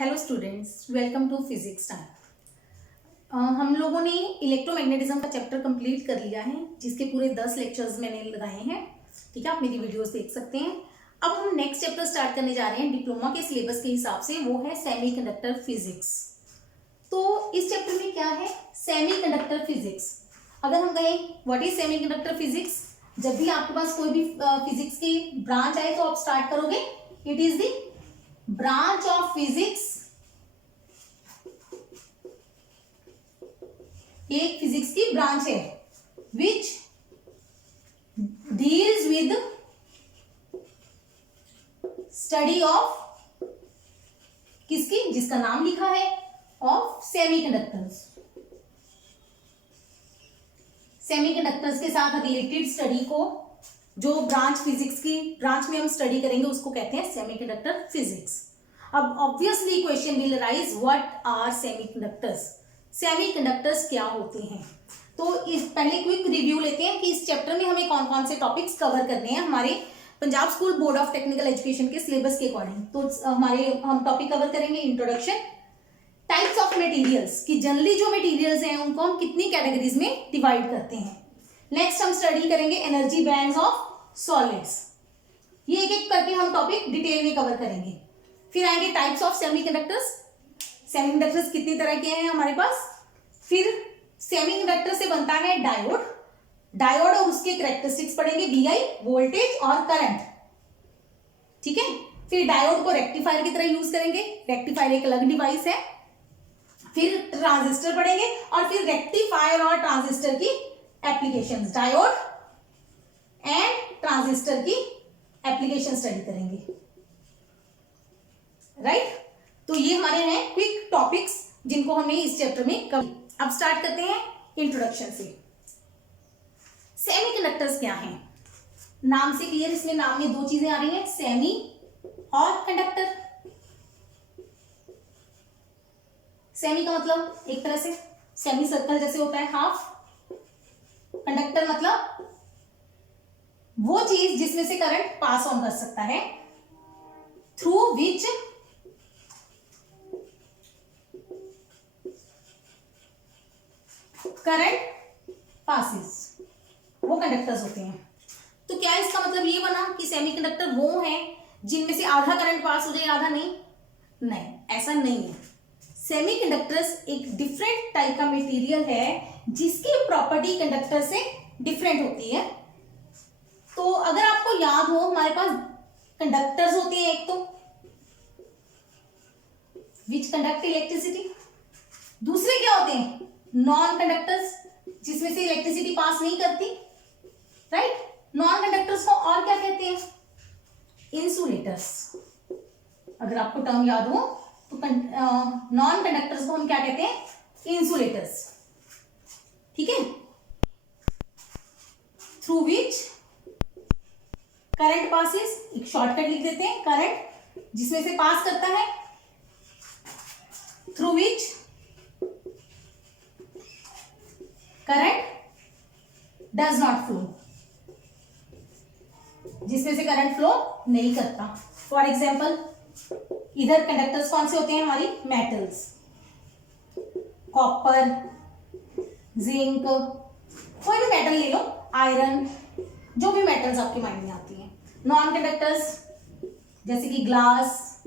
Hello students, welcome to physics time. हम लोगों ने इलेक्ट्रोमैग्नेटिज्म का चैप्टर कंप्लीट कर लिया है, जिसके पूरे 10 लेक्चर्स मैंने लगाए हैं। ठीक है, आप मेरी वीडियोस देख सकते हैं। अब हम नेक्स्ट चैप्टर स्टार्ट करने जा रहे हैं डिप्लोमा के सिलेबस के हिसाब से, वो है सेमीकंडक्टर फिजिक्स। तो इस चैप्टर में क्या है? Semiconductor physics. अगर हम कहें व्हाट इज सेमीकंडक्टर फिजिक्स, जब भी आपके पास कोई भी फिजिक्स की ब्रांच आए तो आप स्टार्ट करोगे it is the branch of physics, एक फिजिक्स की ब्रांच है which deals with study of किसकी? जिसका नाम लिखा है ऑफ सेमीकंडक्टर्स। सेमीकंडक्टर्स के साथ रिलेटेड स्टडी को, जो ब्रांच फिजिक्स की ब्रांच में हम स्टडी करेंगे, उसको कहते हैं सेमीकंडक्टर फिजिक्स। अब obviously question will arise, what are semiconductors? Semiconductors क्या होते हैं? तो इस पहले क्विक रिव्यू लेते हैं कि इस चैप्टर में हमें कौन कौन से टॉपिक्स कवर करने हैं हमारे Punjab school board of technical education के सिलेबस के अकॉर्डिंग। तो हम टॉपिक कवर करेंगे इंट्रोडक्शन, टाइप्स ऑफ मटेरियल्स, कि जनरली जो मटेरियल्स हैं उनको हम कितनी कैटेगरीज में डिवाइड करते हैं। नेक्स्ट हम स्टडी करेंगे एनर्जी बैंड्स ऑफ सॉलिड्स। ये एक एक करके हम टॉपिक डिटेल में कवर करेंगे। फिर आएंगे टाइप्स ऑफ सेमीकंडक्टर्स। सेमीकंडक्टर्स कितनी तरह के हैं हमारे पास। फिर सेमीकंडक्टर से बनता है डायोड। डायोड और उसके कैरेक्टरिस्टिक्स पढ़ेंगे, वीआई वोल्टेज और करंट। ठीक है, फिर डायोड को रेक्टिफायर की तरह यूज करेंगे। रेक्टिफायर एक अलग डिवाइस है। फिर ट्रांजिस्टर पढ़ेंगे और फिर रेक्टिफायर और ट्रांजिस्टर की एप्लीकेशंस, डायोड एंड ट्रांजिस्टर की एप्लीकेशन स्टडी करेंगे। राइट, तो ये हमारे हैं क्विक टॉपिक्स जिनको हमने इस चैप्टर में कवर। अब स्टार्ट करते हैं इंट्रोडक्शन से। सेमीकंडक्टर्स क्या हैं? नाम से क्लियर, इसमें नाम में दो चीजें आ रही हैं, सेमी और कंडक्टर। सेमी का मतलब एक तरह से सेमी सर्कल जैसे होता है, हाफ। कंडक्टर मतलब वो चीज जिसमें से करंट पास ऑन कर सकता है, थ्रू विच करंट पासिस, वो कंडक्टर्स होते हैं। तो क्या इसका मतलब ये बना कि सेमीकंडक्टर वो हैं जिनमें से आधा करंट पास हो जाए, आधा नहीं? नहीं, ऐसा नहीं है। सेमीकंडक्टर्स एक डिफरेंट टाइप का मटेरियल है जिसकी प्रॉपर्टी कंडक्टर से डिफरेंट होती है। तो अगर आपको याद हो, हमारे पास कंडक्टर्स होते हैं एक तो, विच कंडक्ट इलेक्ट्रिसिटी। दूसरे क्या होते हैं? नॉन कंडक्टर्स, जिसमें से इलेक्ट्रिसिटी पास नहीं करती। राइट, नॉन कंडक्टर्स को और क्या कहते हैं? इंसुलेटर्स। अगर आपको टर्म याद हो तो नॉन कंडक्टर्स को हम क्या कहते हैं? इंसुलेटर्स। ठीक है, थ्रू विच करंट पासिस, एक शॉर्टकट लिख देते हैं, करंट जिसमें से पास करता है, through which current does not flow, जिसमें से करंट फ्लो नहीं करता। फॉर एग्जाम्पल, इधर कंडक्टर्स कौन से होते हैं? हमारी मेटल्स, कॉपर, जिंक, कोई भी मेटल ले लो, आयरन, जो भी मेटल्स आपके माइंड में आती हैं। नॉन कंडक्टर्स जैसे कि ग्लास,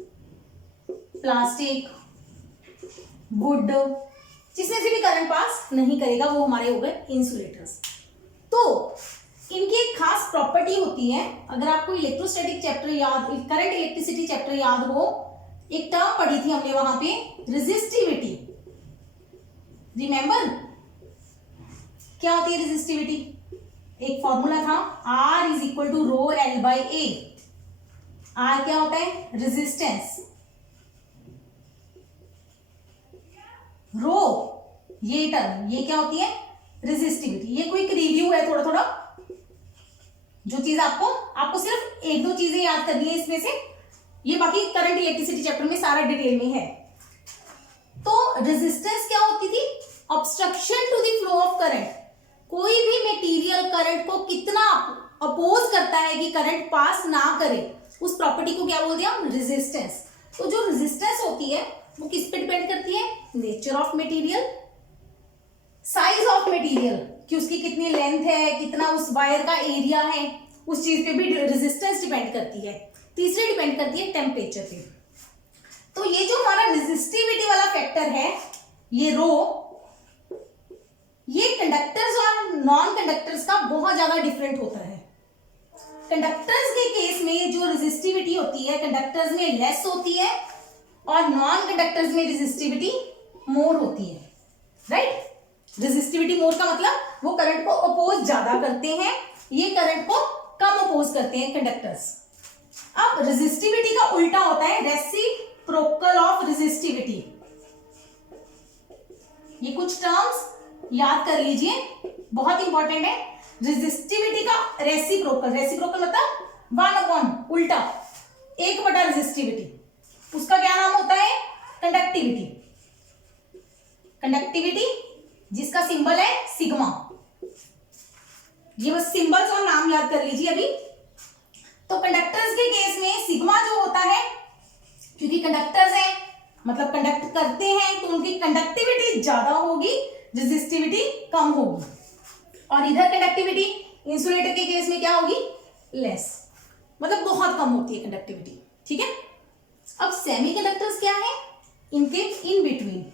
प्लास्टिक, वुड, जिसमें से भी करंट पास नहीं करेगा, वो हमारे हो गए इंसुलेटर्स। तो इनकी एक खास प्रॉपर्टी होती है। अगर आपको इलेक्ट्रोस्टैटिक चैप्टर याद, करंट इलेक्ट्रिसिटी चैप्टर याद हो, एक टर्म पढ़ी थी हमने वहां पे, रेजिस्टिविटी। रिमेंबर क्या होती है रेजिस्टिविटी? एक फॉर्मूला था, R is equal to rho L by A. R क्या होता है? रेजिस्टेंस। रो, ये टर्म, ये क्या होती है? रेजिस्टिविटी। ये कोई रिव्यू है थोड़ा थोड़ा, जो चीज आपको सिर्फ एक दो चीजें याद करनी है इसमें से, ये बाकी करंट इलेक्ट्रिसिटी चैप्टर में सारा डिटेल में है। तो रेजिस्टेंस क्या होती थी? Obstruction to the flow of current. कोई भी मटेरियल करंट को कितना अपोज करता है कि करंट पास ना करे, उस प्रॉपर्टी को क्या बोल दिया? रेजिस्टेंस। तो जो रेजिस्टेंस होती है वो किस पे डिपेंड करती है? Nature of material, size of material, कि उसकी कितनी लेंथ है, कितना उस वायर का एरिया है, उस चीज पे भी रेजिस्टेंस डिपेंड करती है। तीसरी डिपेंड करती है टेम्परेचर पे। तो ये जो हमारा रेजिस्टिविटी वाला फैक्टर है, ये रो, ये कंडक्टर्स और नॉन कंडक्टर्स का बहुत ज्यादा डिफरेंट होता है। कंडक्टर्स के केस में जो रेजिस्टिविटी होती है कंडक्टर्स में लेस होती है और नॉन कंडक्टर्स में रेजिस्टिविटी मोर होती है, राइट। रेजिस्टिविटी मोर का मतलब वो करंट को अपोज ज्यादा करते हैं, ये करंट को कम अपोज करते हैं कंडक्टर्स। अब रेजिस्टिविटी का उल्टा होता है रेसिप्रोकल ऑफ रेजिस्टिविटी। ये कुछ टर्म्स याद कर लीजिए, बहुत इंपॉर्टेंट है। रेजिस्टिविटी का रेसिप्रोकल, रेसिप्रोकल मतलब 1/, उल्टा, 1/, रेजिस्टिविटी, उसका क्या नाम होता है? कंडक्टिविटी। कंडक्टिविटी जिसका सिंबल है सिग्मा। ये बस सिंबल्स और नाम याद कर लीजिए अभी। तो कंडक्टर्स के केस में सिग्मा जो होता है, क्योंकि कंडक्टर्स हैं मतलब कंडक्ट करते हैं, तो उनकी कंडक्टिविटी ज्यादा होगी, रेजिस्टिविटी कम होगी। और इधर कंडक्टिविटी इंसुलेटर के केस में क्या होगी? लेस, मतलब बहुत कम होती है कंडक्टिविटी, ठीक है। अब सेमीकंडक्टर्स क्या है? इनके इन बिटवीन,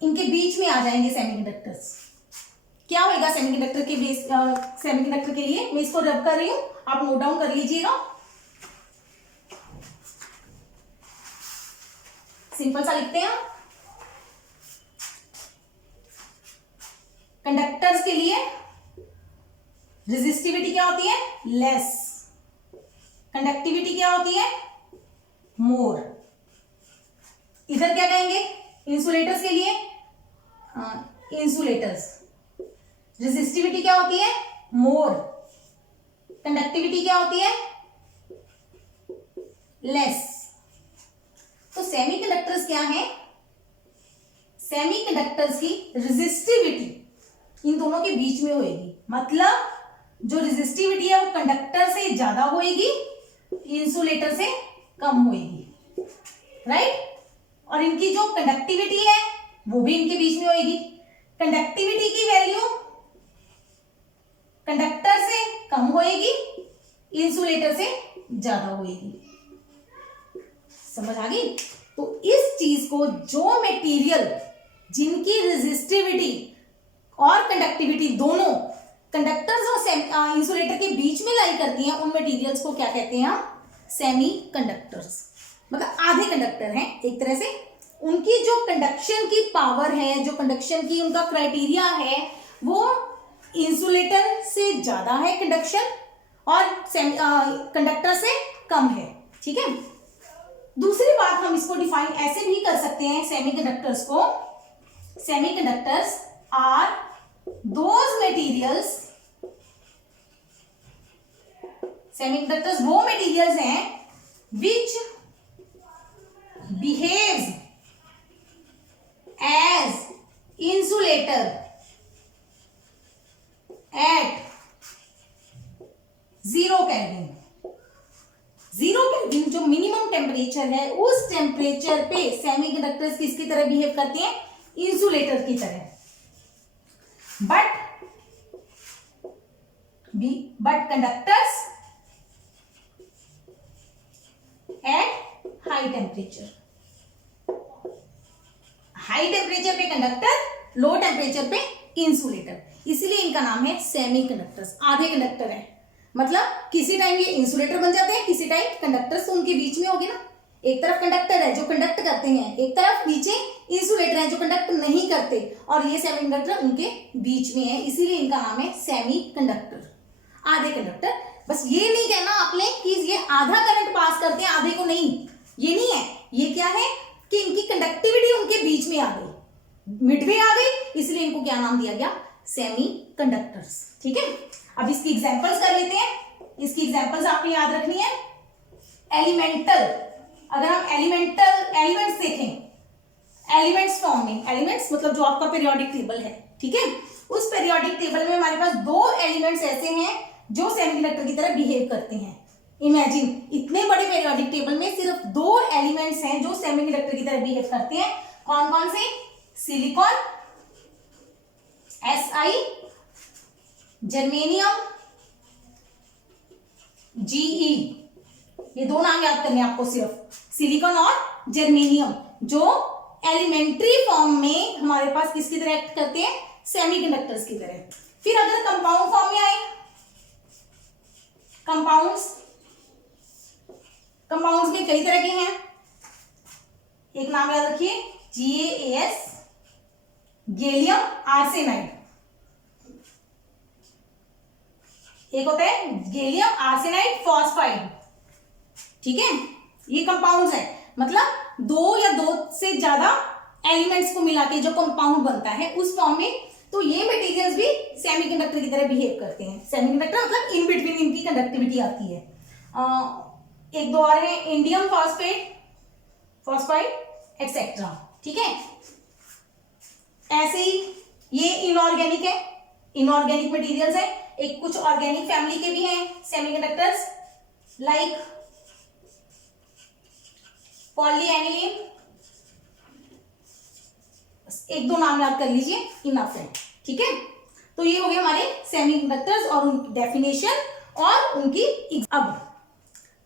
इनके बीच में आ जाएंगे सेमीकंडक्टर्स। क्या होगा सेमीकंडक्टर के बेस, सेमीकंडक्टर के लिए मैं इसको रब कर रही हूं, आप नोट डाउन कर लीजिएगा। सिंपल सा लिखते हैं। कंडक्टर्स के लिए रेजिस्टिविटी क्या होती है? लेस। कंडक्टिविटी क्या होती है? मोर। इधर क्या कहेंगे? इंसुलेटर्स के लिए इंसुलेटर्स रेजिस्टिविटी क्या होती है? मोर। कंडक्टिविटी क्या होती है? लेस। तो सेमीकंडक्टर्स क्या है? सेमीकंडक्टर्स की रेजिस्टिविटी इन दोनों के बीच में होएगी, मतलब जो रेजिस्टिविटी है वो कंडक्टर से ज्यादा होएगी, इंसुलेटर से कम होएगी, राइट। और इनकी जो कंडक्टिविटी है वो भी इनके बीच में होएगी। कंडक्टिविटी की वैल्यू कंडक्टर से कम होएगी, इंसुलेटर से ज्यादा होएगी। समझ आ गई? तो इस चीज को जो मटेरियल जिनकी रेजिस्टिविटी और कंडक्टिविटी दोनों कंडक्टर्स और इंसुलेटर के बीच में लाई करती हैं, उन मटेरियल्स को क्या कहते हैं हम? Semi conductors. मतलब आधे कंडक्टर हैं एक तरह से। उनकी जो कंडक्शन की पावर है, जो कंडक्शन की उनका क्राइटेरिया है, वो इंसुलेटर से ज्यादा है कंडक्शन, और कंडक्टर से कम है, ठीक है। दूसरी बात, हम इसको डिफाइन ऐसे भी कर सकते हैं सेमीकंडक्टर्स को। Semiconductors are those materials, semiconductors वो मटेरियल्स हैं which behaves as insulator at 0 kelvin. 0 kelvin जो मिनिमम टेम्परेचर है, उस टेम्परेचर पे सेमीकंडक्टर्स किसकी तरह बिहेव करते हैं? इंसुलेटर की तरह। But conductors at high temperature. High temperature पे कंडक्टर, लो टेम्परेचर पे इंसुलेटर, इसलिए इनका नाम है सेमीकंडक्टर्स। आधे कंडक्टर है, मतलब किसी टाइम ये इंसुलेटर बन जाते हैं, किसी टाइम कंडक्टर्स तो उनके बीच में होगी ना। एक तरफ कंडक्टर है जो कंडक्ट करते हैं, एक तरफ नीचे इंसुलेटर है जो कंडक्ट नहीं करते, और ये सेमीकंडक्टर उनके बीच में है, इसीलिए इनका नाम है सेमीकंडक्टर, आधे कंडक्टर। बस ये नहीं कहना आपने कि ये आधा करंट पास करते हैं, आधे को नहीं, ये नहीं है। ये क्या है कि इनकी कंडक्टिविटी उनके बीच में आ गई, मिडवे आ गई, इसलिए इनको क्या नाम दिया गया? सेमीकंडक्टर्स, ठीक है। अब इसकी एग्जांपल्स कर लेते हैं। इसकी एग्जांपल्स आपने याद रखनी है। एलिमेंटल, अगर हम एलिमेंट्स देखें, एलिमेंट्स फॉर्म में, एलिमेंट्स मतलब जो आपका पीरियोडिक टेबल है, ठीक है, उस पीरियोडिक टेबल में हमारे पास 2 एलिमेंट्स ऐसे हैं जो सेमीकंडक्टर की तरह बिहेव करते हैं। इमेजिन इतने बड़े पीरियोडिक टेबल में सिर्फ 2 एलिमेंट्स हैं जो सेमीकंडक्टर की तरह बिहेव करते हैं। कौन कौन से? Silicon, Si, germanium, Ge। ये 2 नाम याद करने आपको, सिर्फ सिलिकॉन और जर्मेनियम, जो एलिमेंट्री फॉर्म में हमारे पास किसकी तरह एक्ट करते हैं? सेमीकंडक्टर्स की तरह। फिर अगर कंपाउंड फॉर्म में आए, कंपाउंड्स में कई तरह के हैं। एक नाम याद रखिए, GaAs, गैलियम आर्सेनाइड। एक होता है गैलियम आर्सेनाइड फॉस्फाइड, ठीक है। ये कंपाउंड्स है, मतलब 2 या 2 से ज्यादा एलिमेंट्स को मिला के जो कंपाउंड बनता है उस फॉर्म में। तो ये मटेरियल्स भी सेमीकंडक्टर की तरह बिहेव करते हैं। सेमीकंडक्टर मतलब इन बिटवीन इनकी कंडक्टिविटी आती है। एक 2 और है, इंडियम फॉस्फाइड एक्सेट्रा, ठीक है। ऐसे ही ये इनऑर्गेनिक है, इनऑर्गेनिक मटेरियल्स है। एक कुछ ऑर्गेनिक फैमिली के भी हैं सेमीकंडक्टर्स, लाइक पॉलीएनिलीन। 1-2 नाम याद कर लीजिए, इनफ है, ठीक है। तो ये हो गए हमारे सेमीकंडक्टर्स और उनकी डेफिनेशन और उनकी।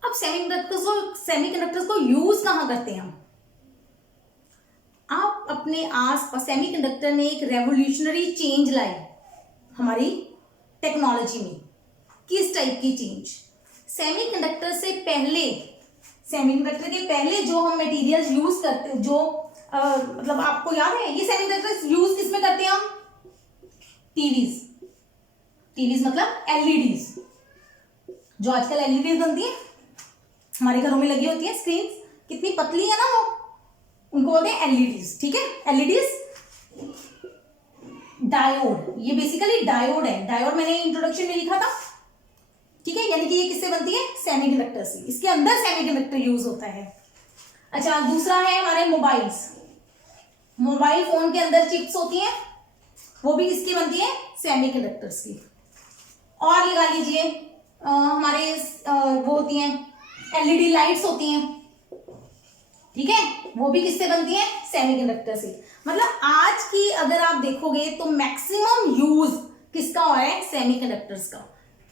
अब सेमीकंडक्टर्स को यूज कहां करते हैं हम? आप अपने आसपास, सेमीकंडक्टर ने एक रेवोल्यूशनरी चेंज लाई हमारी टेक्नोलॉजी में। किस टाइप की चेंज? सेमीकंडक्टर के पहले जो हम मटेरियल्स यूज करते, जो मतलब आपको याद है, ये सेमीकंडक्टर्स यूज किसमें करते हैं हम? टीवीज मतलब एलईडीज, जो आजकल एलईडीज बनती है हमारे घरों में लगी होती है, स्क्रीन कितनी पतली है ना, वो उनको बोलते हैं एलईडीज, ठीक है। एलईडीज, डायोड, ये बेसिकली डायोड है। डायोड मैंने इंट्रोडक्शन में लिखा था, ठीक है। यानी कि ये किससे बनती है? सेमीकंडक्टर से। इसके अंदर सेमीकंडक्टर यूज होता है। अच्छा, दूसरा है हमारे मोबाइल फोन के अंदर चिप्स होती हैं, वो भी किसकी बनती है? सेमीकंडक्टर्स की। और लगा लीजिए हमारे वो होती हैं एलईडी लाइट्स होती हैं, ठीक है, वो भी किससे बनती है? सेमीकंडक्टर से। मतलब आज की अगर आप देखोगे तो मैक्सिमम यूज किसका हो रहा है? सेमीकंडक्टर्स का।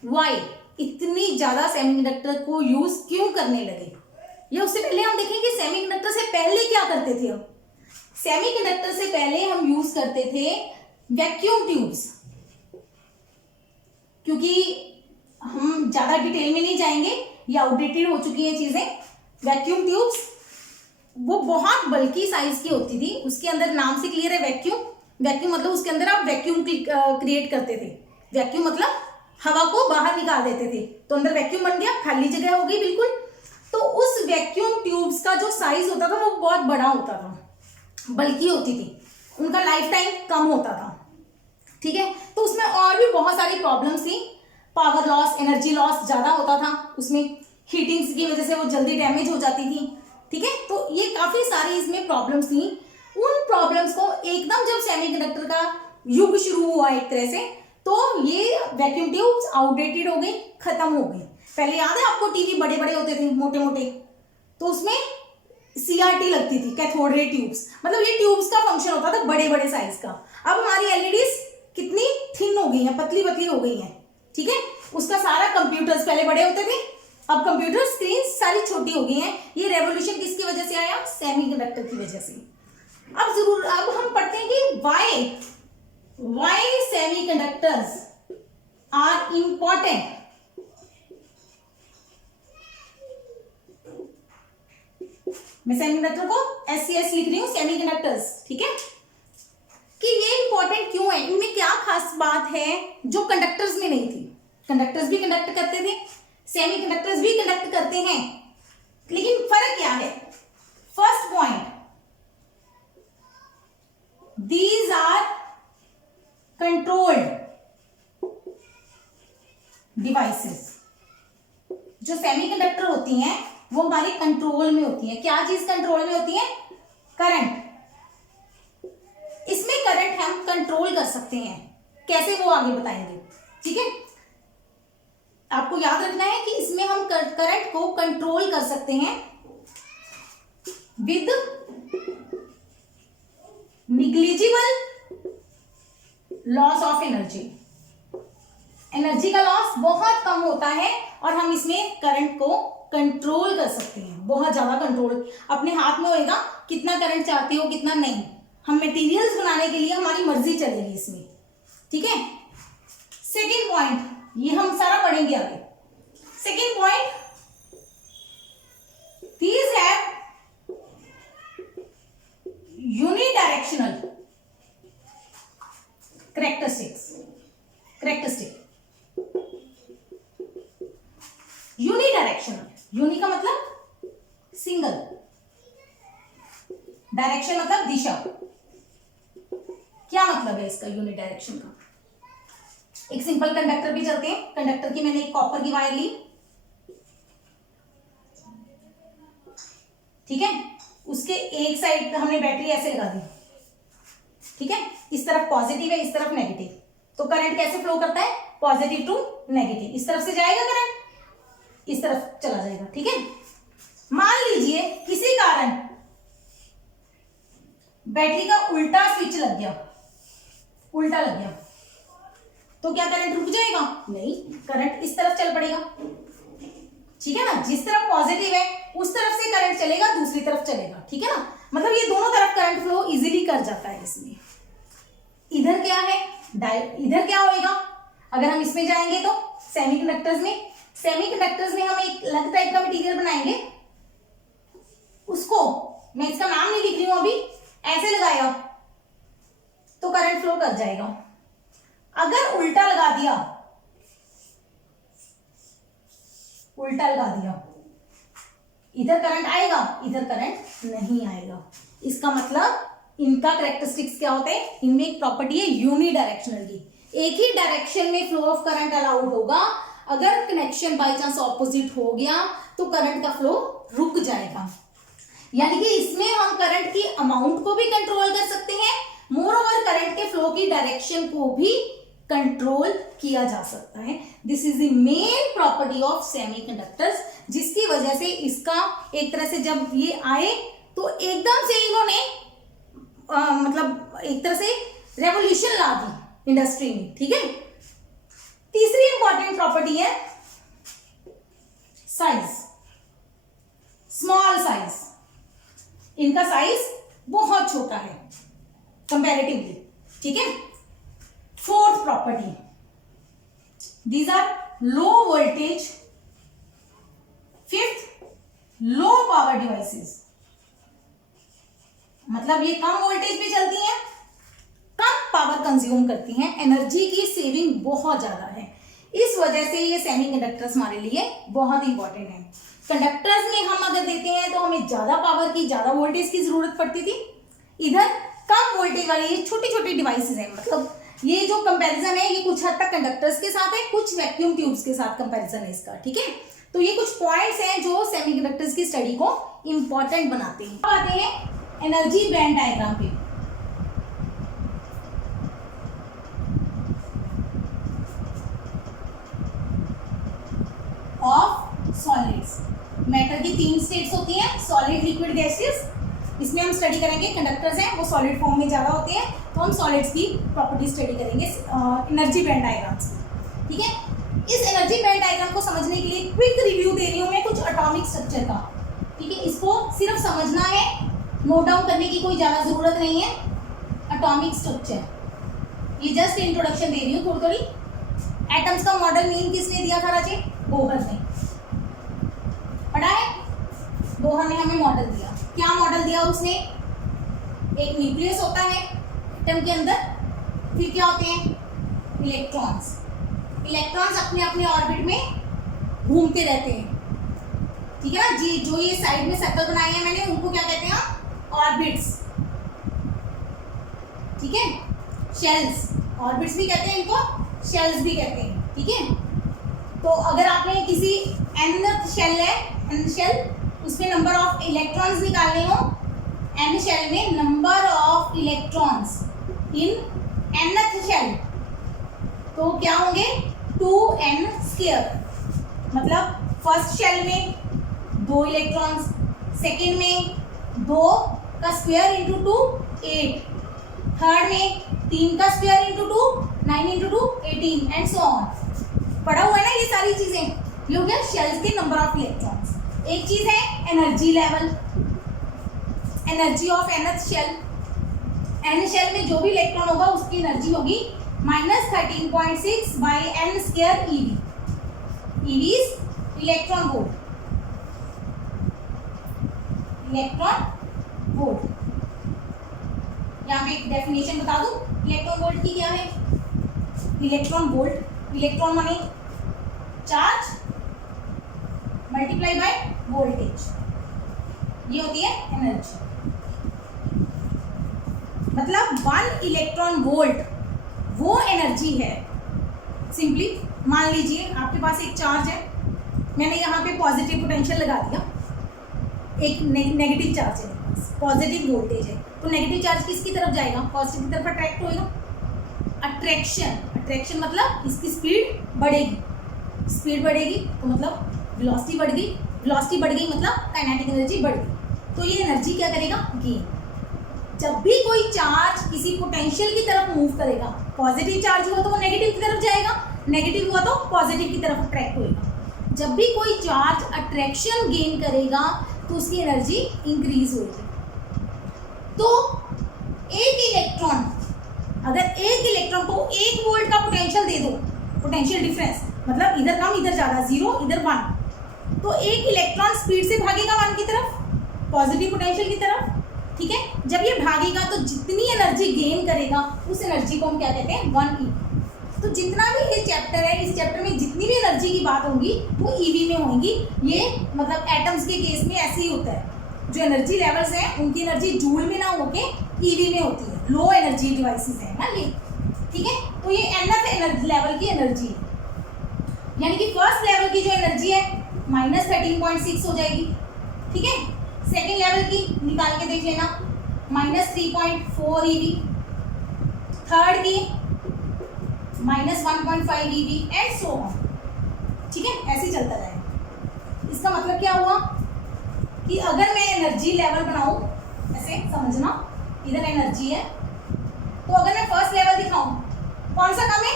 व्हाई इतनी ज्यादा सेमीकंडक्टर को यूज क्यों करने लगे? ये उससे पहले हम देखेंगे सेमीकंडक्टर से पहले क्या करते थे हम। सेमीकंडक्टर से पहले हम यूज करते थे वैक्यूम ट्यूब्स, क्योंकि हम ज्यादा डिटेल में नहीं जाएंगे, ये आउटडेटेड हो चुकी हैं चीजें। वैक्यूम ट्यूब्स वो बहुत बल्कि साइज की होती थी, उसके अंदर नाम से क्लियर है वैक्यूम मतलब उसके अंदर आप वैक्यूम क्रिएट करते थे। वैक्यूम मतलब हवा को बाहर निकाल देते थे, तो अंदर वैक्यूम बन गया, खाली जगह हो गई बिल्कुल। तो उस वैक्यूम ट्यूब्स का जो साइज होता था वो बहुत बड़ा होता था, बल्कि होती थी, उनका लाइफ टाइम कम होता था, ठीक है। तो उसमें और भी बहुत सारी प्रॉब्लम्स थी। पावर लॉस, एनर्जी लॉस ज्यादा होता था उसमें, हीटिंग्स की वजह से वो जल्दी डैमेज हो जाती थी, ठीक है। तो ये काफी सारी इसमें प्रॉब्लम्स थी। उन प्रॉब्लम्स को एकदम जब सेमीकंडक्टर का युग शुरू हुआ एक तरह से, तो ये वैक्यूम ट्यूब्स आउटडेटेड हो गई, खत्म हो गई। पहले याद है आपको टीवी बड़े बड़े होते थे, मोटे मोटे, तो उसमें CRT लगती थी, कैथोड रे ट्यूब्स, मतलब ये ट्यूब्स का फंक्शन होता था बड़े बड़े साइज का। अब हमारी एलईडीज कितनी थिन हो गई हैं, पतली पतली हो गई हैं, ठीक है। उसका सारा कंप्यूटर्स पहले बड़े होते थे, अब कंप्यूटर स्क्रीन सारी छोटी हो गई हैं। ये रेवोल्यूशन किसकी वजह से आया? सेमीकंडक्टर की वजह से। अब हम पढ़ते हैं कि व्हाई सेमीकंडक्टर्स आर इंपॉर्टेंट। मैं सेमीकंडक्टर को SCS लिख रही हूं, सेमीकंडक्टर्स, ठीक है, कि ये इंपॉर्टेंट क्यों है, इनमें क्या खास बात है जो कंडक्टर्स में नहीं थी। कंडक्टर्स भी कंडक्ट करते थे, सेमीकंडक्टर्स भी कंडक्ट करते हैं, लेकिन फर्क क्या है? First point, these are controlled devices. जो सेमीकंडक्टर होती हैं वो हमारे कंट्रोल में होती है। क्या चीज कंट्रोल में होती है? करंट। इसमें करंट हम कंट्रोल कर सकते हैं, कैसे वो आगे बताएंगे, ठीक है। आपको याद रखना है कि इसमें हम करंट को कंट्रोल कर सकते हैं with negligible loss of energy. Energy का लॉस बहुत कम होता है और हम इसमें करंट को कंट्रोल कर सकते हैं, बहुत ज्यादा कंट्रोल अपने हाथ में होएगा, कितना करंट चाहते हो कितना नहीं। हम मटेरियल्स बनाने के लिए हमारी मर्जी चलेगी इसमें, ठीक है। सेकेंड पॉइंट, ये हम सारा पढ़ेंगे आगे। Second point, these have unidirectional characteristic। Unidirectional, uni का मतलब सिंगल, डायरेक्शन मतलब दिशा। क्या मतलब है इसका यूनिडायरेक्शन का? एक सिंपल कंडक्टर भी चलते हैं। कंडक्टर की मैंने एक कॉपर की वायर ली, ठीक है, उसके एक साइड पे हमने बैटरी ऐसे लगा दी, ठीक है, इस तरफ पॉजिटिव है इस तरफ नेगेटिव, तो करंट कैसे फ्लो करता है? पॉजिटिव टू नेगेटिव, इस तरफ से जाएगा करंट, इस तरफ चला जाएगा, ठीक है। मान लीजिए किसी कारण बैटरी का उल्टा स्विच लग गया, उल्टा लग गया, तो क्या करंट रुक जाएगा? नहीं, करंट इस तरफ चल पड़ेगा, ठीक है ना। जिस तरफ पॉजिटिव है उस तरफ से करंट चलेगा, दूसरी तरफ चलेगा, ठीक है ना। मतलब ये दोनों तरफ करंट फ्लो इजीली कर जाता है इसमें। इधर क्या है? इधर क्या होएगा अगर हम इसमें जाएंगे तो? सेमीकंडक्टर्स में हम एक अलग टाइप का मटेरियल बनाएंगे, उसको मैं इसका नाम नहीं लिख रही हूं अभी, ऐसे लगाया तो करंट फ्लो कर जाएगा। अगर उल्टा लगा दिया, इधर करंट आएगा, इधर करंट नहीं आएगा। इसका मतलब इनका कैरेक्टरिस्टिक्स क्या होते हैं? इनमें एक प्रॉपर्टी है यूनिडायरेक्शनल की, एक ही डायरेक्शन में फ्लो ऑफ करंट अलाउड होगा। अगर कनेक्शन बाय चांस ऑपोजिट हो गया तो करंट का फ्लो रुक जाएगा। यानी कि इसमें हम करंट की अमाउंट को भी कंट्रोल कर सकते हैं, मोर ओवर करंट के फ्लो की डायरेक्शन को भी कंट्रोल किया जा सकता है। This is the main property of semiconductors, जिसकी वजह से इसका एक तरह से जब ये आए तो एकदम से इन्होंने मतलब एक तरह से रेवोल्यूशन ला दी इंडस्ट्री में, ठीक है। तीसरी इंपॉर्टेंट प्रॉपर्टी है साइज, स्मॉल साइज। इनका साइज बहुत छोटा है कंपैरेटिवली, ठीक है। Fourth property, these are low voltage. Fifth, low power devices, मतलब ये कम वोल्टेज पे चलती हैं, कम पावर कंज्यूम करती हैं, एनर्जी की सेविंग बहुत ज्यादा है। इस वजह से ये सेमीकंडक्टर्स हमारे लिए बहुत इंपॉर्टेंट है। कंडक्टर्स में हम अगर देते हैं तो हमें ज्यादा पावर की, ज्यादा वोल्टेज की जरूरत पड़ती थी। इधर कम वोल्टेज वाली ये छोटी छोटी डिवाइसेस हैं। मतलब ये जो कंपैरिजन है ये कुछ हद तक कंडक्टर्स के साथ है, कुछ वैक्यूम ट्यूब्स के साथ कंपैरिजन है इसका, ठीक है। तो ये कुछ पॉइंट्स हैं जो सेमीकंडक्टर्स की स्टडी को इंपॉर्टेंट बनाते हैं। अब आते हैं एनर्जी बैंड डायग्राम पे। ऑफ सॉलिड्स, मैटर की 3 स्टेट्स होती हैं, सॉलिड, लिक्विड, गैसियस। इसमें हम स्टडी करेंगे कंडक्टर्स हैं वो सॉलिड फॉर्म में ज़्यादा होते हैं, तो हम सॉलिड्स की प्रॉपर्टी स्टडी करेंगे एनर्जी बैंड डायग्राम्स की, ठीक है। इस एनर्जी बैंड डायग्राम को समझने के लिए क्विक रिव्यू दे रही हूँ मैं कुछ एटॉमिक स्ट्रक्चर का, ठीक है। इसको सिर्फ समझना है, नोट डाउन करने की कोई ज़्यादा ज़रूरत नहीं है। एटॉमिक स्ट्रक्चर, ये जस्ट इंट्रोडक्शन दे रही हूँ थोड़ी थोड़ी। एटम्स का मॉडल मीन किसने दिया था राजे? बोहर ने। पढ़ा है? बोहर ने हमें मॉडल दिया। क्या मॉडल दिया उसने? एक न्यूक्लियस होता है एटम के अंदर, फिर क्या होते हैं? इलेक्ट्रॉन्स। इलेक्ट्रॉन्स अपने अपने ऑर्बिट में घूमते रहते हैं, ठीक है ना जी। जो ये साइड में सर्कल बनाए हैं मैंने, उनको क्या कहते हैं? ऑर्बिट्स, ठीक है। शेल्स, ऑर्बिट्स भी कहते हैं इनको, शेल्स भी कहते हैं, ठीक है। तो अगर आपने किसी nth शेल है, n शेल, उसमें नंबर ऑफ इलेक्ट्रॉन्स निकालने हो, n शेल में number of electrons in nth shell, तो क्या होंगे? 2n स्क्वायर, मतलब फर्स्ट शेल में 2 इलेक्ट्रॉन्स, सेकेंड में 2 का स्क्वायर इंटू 2 8, थर्ड में 3 का square into 2 9 into 2 18 and so on. पढ़ा हुआ है ना ये सारी चीजें। ये हो गया शेल्स के नंबर ऑफ इलेक्ट्रॉन्स। एक चीज है energy level, energy of nth shell. n shell में जो भी इलेक्ट्रॉन होगा उसकी एनर्जी होगी -13.6 by n square eV। eV is electron volt, electron volt. यहाँ पे एक डेफिनेशन बता दूं इलेक्ट्रॉन वोल्ट की क्या है। इलेक्ट्रॉन वोल्ट, इलेक्ट्रॉन माने चार्ज मल्टीप्लाई बाय वोल्टेज, ये होती है एनर्जी। मतलब 1 इलेक्ट्रॉन वोल्ट वो एनर्जी है। सिंपली मान लीजिए आपके पास एक चार्ज है, मैंने यहाँ पे पॉजिटिव पोटेंशियल लगा दिया, एक नेगेटिव चार्ज है, पॉजिटिव वोल्टेज है, तो नेगेटिव चार्ज किसकी तरफ जाएगा, पॉजिटिव की तरफ अट्रैक्ट होएगा। अट्रैक्शन, अट्रैक्शन मतलब इसकी स्पीड बढ़ेगी, स्पीड बढ़ेगी तो मतलब वेलोसिटी बढ़ गई, वेलोसिटी बढ़ गई मतलब काइनेटिक एनर्जी बढ़ गई। तो ये एनर्जी क्या करेगा, गेन। जब भी कोई चार्ज किसी पोटेंशियल की तरफ मूव करेगा, पॉजिटिव चार्ज हुआ तो वो नेगेटिव की तरफ जाएगा, नेगेटिव हुआ तो पॉजिटिव की तरफ अट्रैक्ट होएगा। जब भी कोई चार्ज अट्रैक्शन गेन करेगा तो उसकी एनर्जी इंक्रीज होगी। तो एक इलेक्ट्रॉन, अगर एक इलेक्ट्रॉन को 1 वोल्ट का पोटेंशियल दे दो, पोटेंशियल डिफरेंस मतलब इधर कम इधर ज़्यादा, 0 इधर 1, तो एक इलेक्ट्रॉन स्पीड से भागेगा 1 की तरफ, पॉजिटिव पोटेंशियल की तरफ। ठीक है, जब ये भागेगा तो जितनी एनर्जी गेन करेगा उस एनर्जी को हम क्या कहते हैं, 1 तो जितना भी ये चैप्टर है, इस चैप्टर में जितनी भी एनर्जी की बात होगी वो ईवी में होंगी। ये मतलब एटम्स के केस में ऐसे ही होता है, जो एनर्जी लेवल्स हैं उनकी एनर्जी जूल में ना होके ईवी में होती है। लो एनर्जी डिवाइसेस है ना ये। ठीक है, तो ये nth एनर्जी लेवल की एनर्जी, यानी कि फर्स्ट लेवल की जो एनर्जी है -13.6 हो जाएगी। ठीक है, सेकेंड लेवल की निकाल के देख लेना -3.4 eV, थर्ड की -1.5 eV एंड सो ऑन। ठीक है, ऐसे चलता जाएगा। इसका मतलब क्या हुआ कि अगर मैं एनर्जी लेवल बनाऊं, ऐसे समझना, इधर एनर्जी है, तो अगर मैं फर्स्ट लेवल दिखाऊं, कौन सा कम है,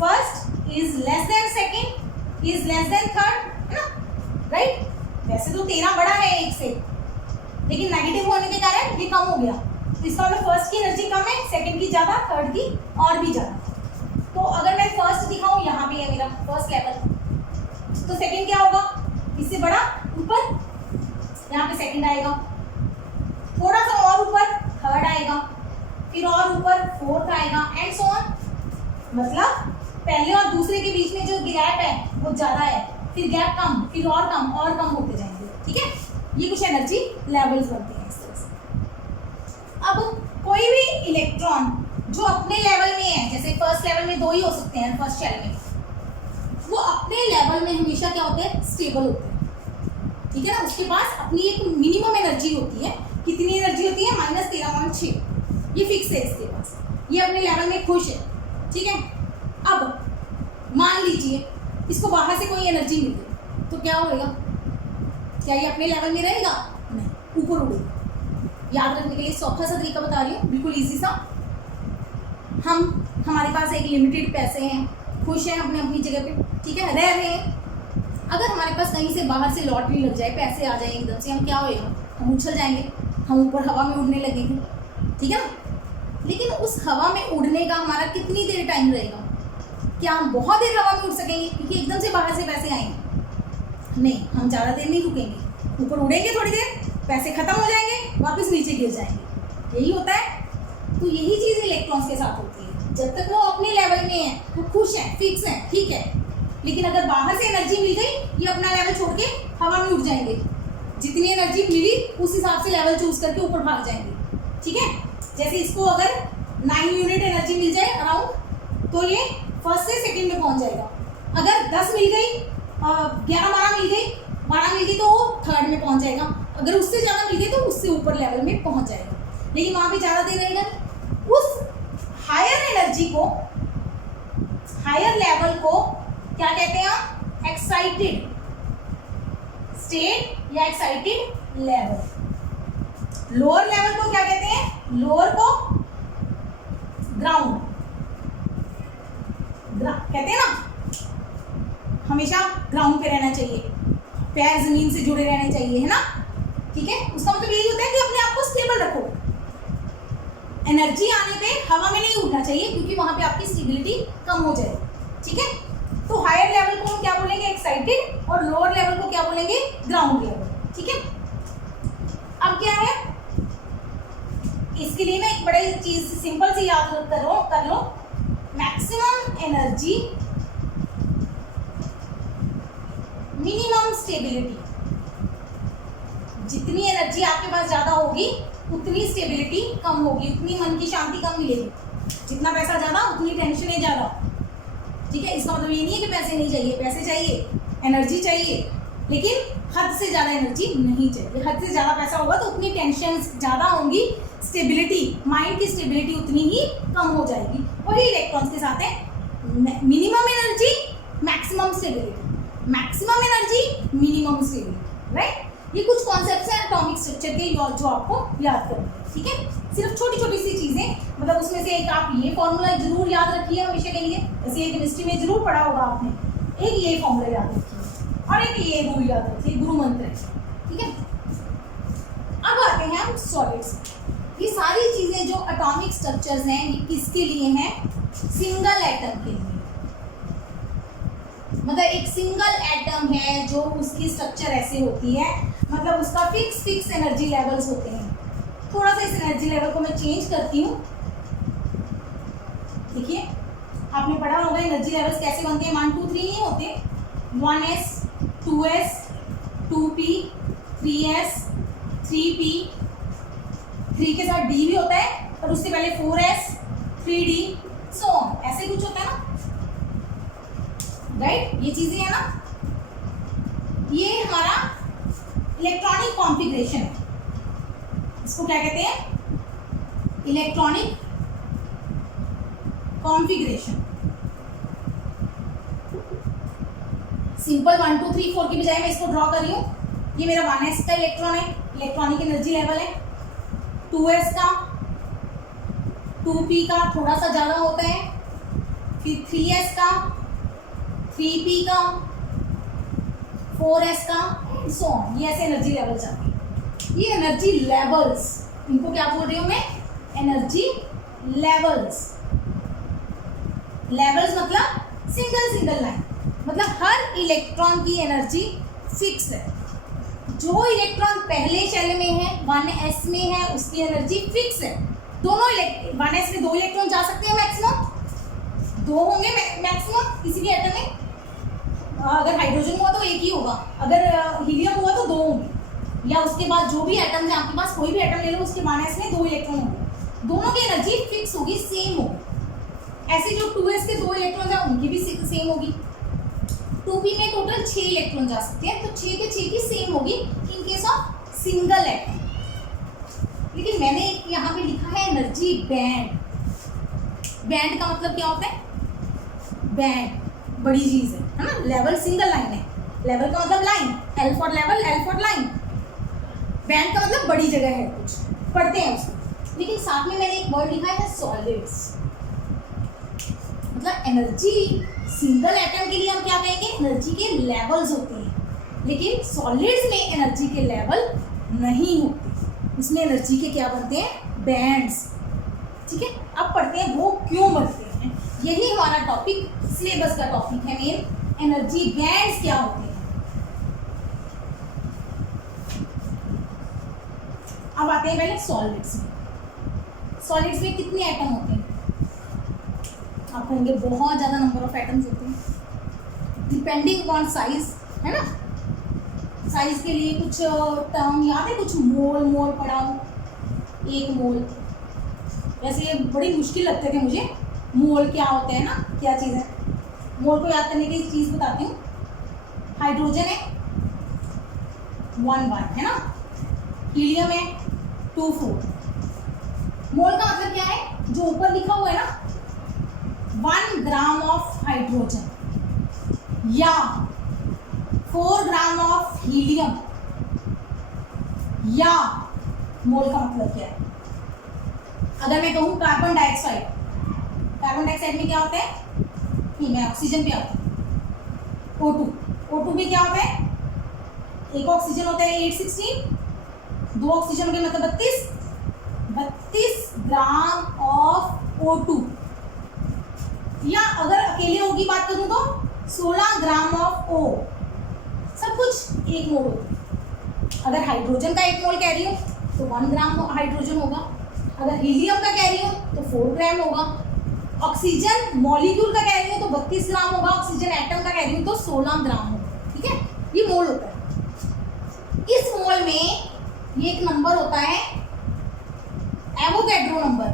first is less than second is less than third, है ना, राइट। वैसे तो 13 बड़ा है 1 से, लेकिन नेगेटिव होने के कारण ये कम हो गया, तो इसका मतलब फर्स्ट की एनर्जी कम है, सेकंड की ज़्यादा, थर्ड की और भी ज़्यादा। तो अगर मैं फर्स्ट दिखाऊं, यहाँ पे है मेरा फर्स्ट लेवल, तो सेकंड क्या होगा, इससे बड़ा ऊपर, यहाँ पे सेकंड आएगा, थोड़ा सा और ऊपर थर्ड आएगा, फिर और ऊपर फोर्थ आएगा एंड सो ऑन। मतलब पहले और दूसरे के बीच में जो गैप है वो ज़्यादा है, फिर गैप कम, फिर और कम होते जाएंगे। ठीक है, ये कुछ एनर्जी लेवल्स बनते हैं इस तरह से। अब कोई भी इलेक्ट्रॉन जो अपने लेवल में है, जैसे फर्स्ट लेवल में 2 ही हो सकते हैं फर्स्ट शेल में, वो अपने लेवल में हमेशा क्या होते हैं, स्टेबल होते हैं। ठीक है ना, उसके पास अपनी एक मिनिमम एनर्जी होती है। कितनी एनर्जी होती है, -13.6, ये फिक्स है इसके पास, ये अपने लेवल में खुश है। ठीक है, अब मान लीजिए इसको बाहर से कोई एनर्जी मिल गई तो क्या होएगा, क्या ये अपने लेवल में रहेगा, नहीं, ऊपर उड़ेगा। याद रखने के लिए सौखा सा तरीका बता रही हूँ, बिल्कुल इजी सा। हमारे पास एक लिमिटेड पैसे हैं, खुश हैं अपने अपनी जगह पे, ठीक है, रह रहे हैं। अगर हमारे पास कहीं से बाहर से लॉटरी लग जाए, पैसे आ जाए एकदम से, हम क्या होएगा, हम उछल जाएंगे, हम ऊपर हवा में उड़ने लगेंगे। ठीक है ना, लेकिन उस हवा में उड़ने का हमारा कितनी देर टाइम रहेगा, क्या हम बहुत देर हवा में उड़ सकेंगे, क्योंकि एकदम से बाहर से पैसे आएंगे, नहीं, हम ज़्यादा देर नहीं रुकेंगे, ऊपर उड़ेंगे थोड़ी देर, पैसे खत्म हो जाएंगे, वापस नीचे गिर जाएंगे, यही होता है। तो यही चीज़ इलेक्ट्रॉन्स के साथ होती है, जब तक वो अपने लेवल में है वो खुश हैं, फिक्स हैं, ठीक है, लेकिन अगर बाहर से एनर्जी मिल गई, ये अपना लेवल छोड़ के हवा में उड़ जाएंगे, जितनी एनर्जी मिली उस हिसाब से लेवल चूज करके ऊपर भाग जाएंगे। ठीक है, जैसे इसको अगर 9 यूनिट एनर्जी मिल जाए अराउंड, तो ये फर्स्ट से सेकंड में पहुंच जाएगा। अगर 10 मिल गई, 11-12 मिल गई तो वो थर्ड में पहुंच जाएगा। अगर उससे ज़्यादा मिल गई तो उससे ऊपर लेवल में पहुंच जाएगा, लेकिन वहाँ पे ज़्यादा देर रहेगा। उस हायर एनर्जी को, हायर लेवल को क्या कहते हैं, एक्साइटेड स्टेट या एक्साइटेड लेवल। लोअर लेवल को क्या कहते हैं? लोअर को ग्राउंड कहते हैं ना, हमेशा ग्राउंड पे रहना चाहिए, पैर जमीन से जुड़े रहने चाहिए, है ना, ठीक है। उसका मतलब यही होता है कि अपने आप को स्टेबल रखो। एनर्जी आने पे हवा में नहीं उड़ना चाहिए, क्योंकि वहां पे आपकी स्टेबिलिटी कम हो जाए, ठीक है। तो हायर लेवल को हम क्या बोलेंगे? एक्साइटेड, और लोअर लेवल को क्या बोलेंगे? ग्राउंड लेवल, ठीक है। अब क्या है, इसके लिए ना एक बड़ी चीज सिंपल सी याद कर लो, मैक्सिमम एनर्जी मिनिमम स्टेबिलिटी। जितनी एनर्जी आपके पास ज्यादा होगी उतनी स्टेबिलिटी कम होगी, उतनी मन की शांति कम मिलेगी। जितना पैसा ज्यादा उतनी टेंशन ज्यादा, ठीक है। इसका मतलब ये नहीं है कि पैसे नहीं चाहिए, पैसे चाहिए, एनर्जी चाहिए, लेकिन हद से ज्यादा एनर्जी नहीं चाहिए। हद से ज्यादा पैसा होगा तो उतनी टेंशन ज्यादा होंगी, स्टेबिलिटी, माइंड की स्टेबिलिटी उतनी ही कम हो जाएगी। वही इलेक्ट्रॉन्स के साथ है, minimum energy maximum stability, maximum energy minimum stability, right. ये कुछ कॉन्सेप्ट्स हैं एटॉमिक स्ट्रक्चर के जो आपको याद करने हैं, ठीक है। सिर्फ छोटी छोटी सी चीजें, मतलब उसमें से एक आप ये फॉर्मूला जरूर याद रखिए हमेशा के लिए, जैसे ये केमिस्ट्री में जरूर पढ़ा होगा आपने, एक ये फॉर्मूला याद रखिए और एक ये रूल याद रखिए, गुरु मंत्र है, ठीक है। अब आते हैं हम सॉलिड्स। ये सारी चीजें जो एटॉमिक स्ट्रक्चर्स हैं, ये किसके लिए हैं? सिंगल एटम के लिए। मतलब एक सिंगल एटम है जो उसकी स्ट्रक्चर ऐसे होती है, मतलब उसका फिक्स एनर्जी लेवल्स होते हैं। थोड़ा सा इस एनर्जी लेवल को मैं चेंज करती हूँ, देखिए आपने पढ़ा होगा एनर्जी लेवल्स कैसे बनते हैं। 1 2 3 नहीं होते, 1s 2s 2p 3s 3p, 3 के साथ d भी होता है, और उससे पहले 4s 3d, सो ऑन, ऐसे कुछ होता है ना, राइट। ये चीजें है ना, ये हमारा इलेक्ट्रॉनिक कॉन्फ़िगरेशन है। इसको क्या कहते हैं? Electronic configuration. सिंपल 1 2 3 4 की बजाय मैं इसको ड्रॉ कर रही हूँ। ये मेरा 1s का इलेक्ट्रॉन है, इलेक्ट्रॉनिक एनर्जी लेवल है। 2s का, 2p का थोड़ा सा ज्यादा होता है, फिर 3s का, 3p का, 4s का, सो ऑन। ये ऐसे एनर्जी लेवल जाते हैं। ये एनर्जी लेवल्स, इनको क्या बोल रही हूँ मैं? Energy levels. लेवल्स मतलब सिंगल लाइन, मतलब हर इलेक्ट्रॉन की एनर्जी फिक्स है। जो इलेक्ट्रॉन पहले शेल में है, 1s में है, उसकी एनर्जी फिक्स है। दोनों 1s में 2 इलेक्ट्रॉन जा सकते हैं मैक्सिमम, 2 होंगे मैक्सिमम किसी भी एटम में। अगर हाइड्रोजन हुआ तो एक ही होगा, अगर हीलियम हुआ तो 2 होंगे, या उसके बाद जो भी एटम है आपके पास, कोई भी एटम ले लो, उसके 1s में 2 इलेक्ट्रॉन होंगे। दोनों की एनर्जी फिक्स होगी, सेम होगी। ऐसे जो 2s के 2 इलेक्ट्रॉन है उनकी भी सेम होगी। 2p में टोटल 6 इलेक्ट्रॉन जा सकते हैं, तो 6 के 6 की सेम होगी in case of single atom. लेकिन मैंने यहाँ पे लिखा है एनर्जी बैंड। बैंड का मतलब क्या होता है? बैंड बड़ी चीज है ना। लेवल सिंगल लाइन है, लेवल का मतलब line, L for level, L for line. Band का मतलब बड़ी जगह है, कुछ पढ़ते हैं उसको। लेकिन साथ में मैंने एक वर्ड लिखा है सॉलिड्स, मतलब एनर्जी सिंगल एटम के लिए हम क्या कहेंगे? एनर्जी के लेवल्स होते हैं। लेकिन सॉलिड्स में एनर्जी के लेवल नहीं होते, उसमें एनर्जी के क्या बनते हैं? बैंड्स, ठीक है। अब पढ़ते हैं वो क्यों बनते हैं। यही हमारा टॉपिक, सिलेबस का टॉपिक है मेन, एनर्जी बैंड्स क्या होते हैं। अब आते हैं पहले सॉलिड्स में। सॉलिड्स में कितने एटम होते हैं? आप कहेंगे बहुत ज़्यादा नंबर ऑफ एटम्स होते हैं, डिपेंडिंग अपॉन साइज, है ना। साइज के लिए कुछ टर्म याद है? कुछ मोल पढ़ा हो, 1 मोल। वैसे ये बड़ी मुश्किल लगते थे मुझे, मोल क्या होता है ना, क्या चीज़ है। मोल को याद करने की चीज़ बताती हूँ। हाइड्रोजन है 1 है ना, हीलियम है 2 4। मोल का मतलब क्या है? जो ऊपर लिखा हुआ है ना, 1 ग्राम ऑफ हाइड्रोजन या 4 ग्राम ऑफ हीलियम, या मोल का मतलब क्या है? अगर मैं कहूं कार्बन डाइऑक्साइड, कार्बन डाइऑक्साइड में क्या होता है? नहीं, मैं ऑक्सीजन पे आता हूं। O2, O2 में क्या होता है? एक ऑक्सीजन होता है 816, 2 ऑक्सीजन हो गए मतलब 32 ग्राम ऑफ O2, या अगर अकेले O की बात करूं तो 16 ग्राम ऑफ O, सब कुछ 1 मोल होता है। अगर हाइड्रोजन का 1 मोल कह रही हूं तो 1 ग्राम हाइड्रोजन होगा, अगर हीलियम का कह रही हूं तो 4 ग्राम होगा, ऑक्सीजन मॉलिक्यूल का कह रही हूं तो 32 ग्राम होगा, ऑक्सीजन एटम का कह रही हूं तो 16 ग्राम होगा। ठीक है, ये मोल होता है। इस मोल में ये एक नंबर होता है एवोगैड्रो नंबर।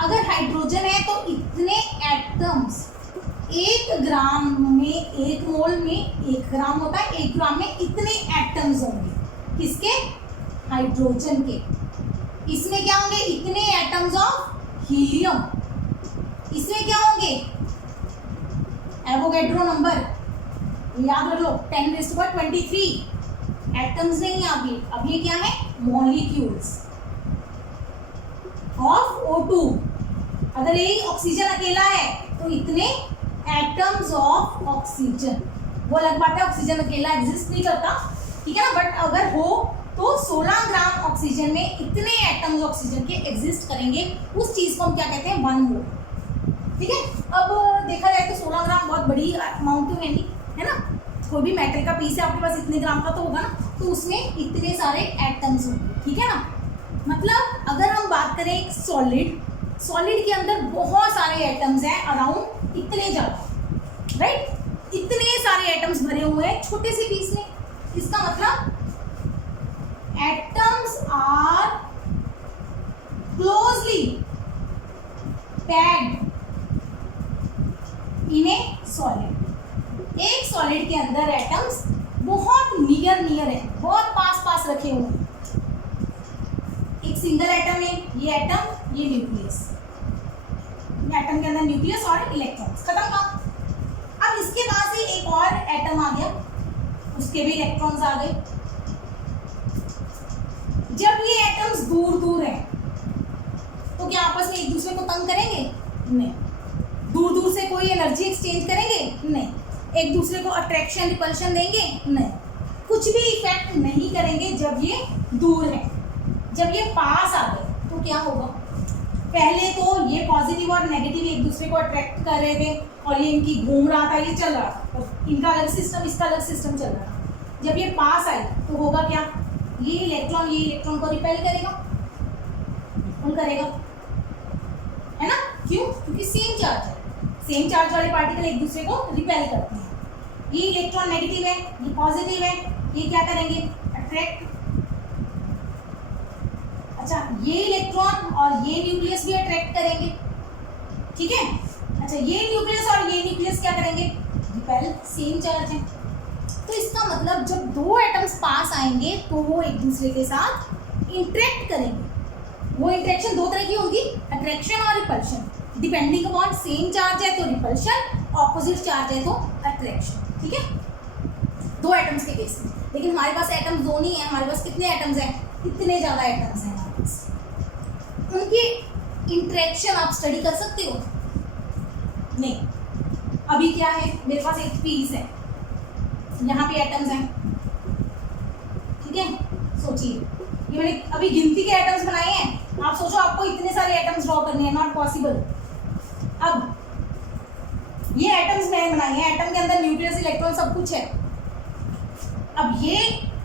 अगर हाइड्रोजन है तो इतने एटम्स 1 ग्राम में, 1 मोल में 1 ग्राम होता है, 1 ग्राम में इतने एटम्स होंगे। किसके? हाइड्रोजन के। इसमें क्या होंगे? इतने एटम्स ऑफ हीलियम। इसमें क्या होंगे? एवोगैड्रो नंबर याद रख लो 10⁻23 एटम्स नहीं है अब ये क्या है? Molecules of O2। अगर यही ऑक्सीजन अकेला है तो इतने एटम्स ऑफ ऑक्सीजन, वो अलग बात है, ऑक्सीजन अकेला एग्जिस्ट नहीं करता, ठीक है ना, बट अगर हो तो 16 ग्राम ऑक्सीजन में इतने एटम्स ऑक्सीजन के एग्जिस्ट करेंगे। उस चीज को हम क्या कहते हैं? 1 मोल। ठीक है, अब देखा जाए तो 16 ग्राम बहुत बड़ी अमाउंट तो है नहीं, है ना। कोई भी मेटल का पीस है आपके पास इतने ग्राम का तो होगा ना, तो उसमें इतने सारे एटम्स होंगे। ठीक है ना, मतलब अगर हम बात करें एक सॉलिड के अंदर बहुत सारे एटम्स हैं, अराउंड इतने ज़्यादा, राइट, इतने सारे एटम्स भरे हुए हैं छोटे से पीस में। इसका मतलब atoms are closely packed in a solid. एक सॉलिड के अंदर एटम्स बहुत नियर है, बहुत पास रखे हुए हैं। एक सिंगल एटम है, ये एटम, ये न्यूक्लियस, एटम के अंदर न्यूक्लियस और इलेक्ट्रॉन्स, खत्म काम। अब इसके बाद से एक और एटम आ गया, उसके भी इलेक्ट्रॉन्स आ गए। जब ये एटम्स दूर हैं तो क्या आपस में एक दूसरे को तंग करेंगे? नहीं। दूर से कोई एनर्जी एक्सचेंज करेंगे? नहीं। एक दूसरे को अट्रैक्शन रिपल्शन देंगे? नहीं। कुछ भी इफेक्ट नहीं करेंगे जब ये दूर है। जब ये पास आ गए तो क्या होगा? पहले तो ये पॉजिटिव और नेगेटिव एक दूसरे को अट्रैक्ट कर रहे थे और ये इनकी घूम रहा था, ये चल रहा था, इनका अलग सिस्टम, इसका अलग सिस्टम चल रहा था। जब ये पास आए तो होगा क्या? ये इलेक्ट्रॉन को रिपेल करेगा, है ना। क्यों? क्योंकि सेम चार्ज है, सेम चार्ज वाले पार्टिकल एक दूसरे को रिपेल करते हैं। ये इलेक्ट्रॉन नेगेटिव है, ये पॉजिटिव है, ये क्या करेंगे? अट्रैक्ट। अच्छा, ये इलेक्ट्रॉन और ये न्यूक्लियस भी अट्रैक्ट करेंगे, ठीक है। अच्छा, ये न्यूक्लियस और ये न्यूक्लियस क्या करेंगे? रिपेल, सेम चार्ज है। तो इसका मतलब जब 2 एटम्स पास आएंगे तो वो एक दूसरे के साथ इंटरेक्ट करेंगे। वो इंटरेक्शन 2 तरह की होगी, अट्रैक्शन और repulsion. Depending upon same charge है तो रिपल्शन, ऑपोजिट चार्ज है तो अट्रैक्शन, ठीक है, 2 एटम्स के केस में। लेकिन हमारे पास एटम्स 2 नहीं है, हमारे पास कितने एटम्स हैं? इतने ज़्यादा एटम्स हैं हमारे पास। उनकी इंटरेक्शन आप स्टडी कर सकते हो? नहीं। अभी क्या है, मेरे पास एक पीस है, यहाँ पे एटम्स हैं, ठीक है। सोचिए, ये मैंने अभी गिनती के एटम्स बनाए हैं, आप सोचो आपको इतने सारे एटम्स ड्रॉ करने हैं, नॉट पॉसिबल। अब ये एटम्स मैंने बनाए हैं, एटम के अंदर न्यूक्लियस, इलेक्ट्रॉन सब कुछ है। अब ये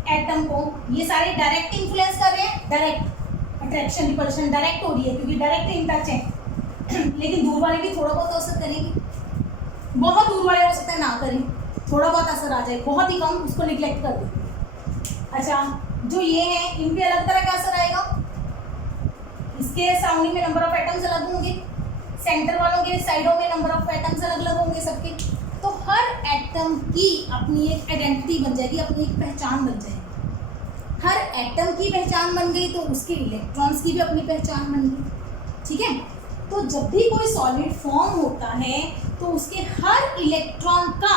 एटम को ये सारे डायरेक्ट इन्फ्लुएंस कर रहे हैं, डायरेक्ट अट्रैक्शन रिपल्शन डायरेक्ट हो रही है क्योंकि डायरेक्ट इन टच है। लेकिन दूर वाले भी थोड़ा बहुत असर करेंगे, बहुत दूर वाले हो सकता है ना करें, थोड़ा बहुत असर आ जाए, बहुत ही कम, उसको निगलेक्ट कर दें। अच्छा, जो ये है इन पे अलग तरह का असर आएगा, इसके सराउंडिंग में नंबर ऑफ एटम्स अलग होंगे, सेंटर वालों के साइडों में नंबर ऑफ एटम्स अलग अलग होंगे सबके। तो हर एटम की अपनी एक आइडेंटिटी बन जाएगी, अपनी एक पहचान बन जाएगी। हर एटम की पहचान बन गई तो उसके इलेक्ट्रॉन्स की भी अपनी पहचान बन गई, ठीक है। तो जब भी कोई सॉलिड फॉर्म होता है तो उसके हर इलेक्ट्रॉन का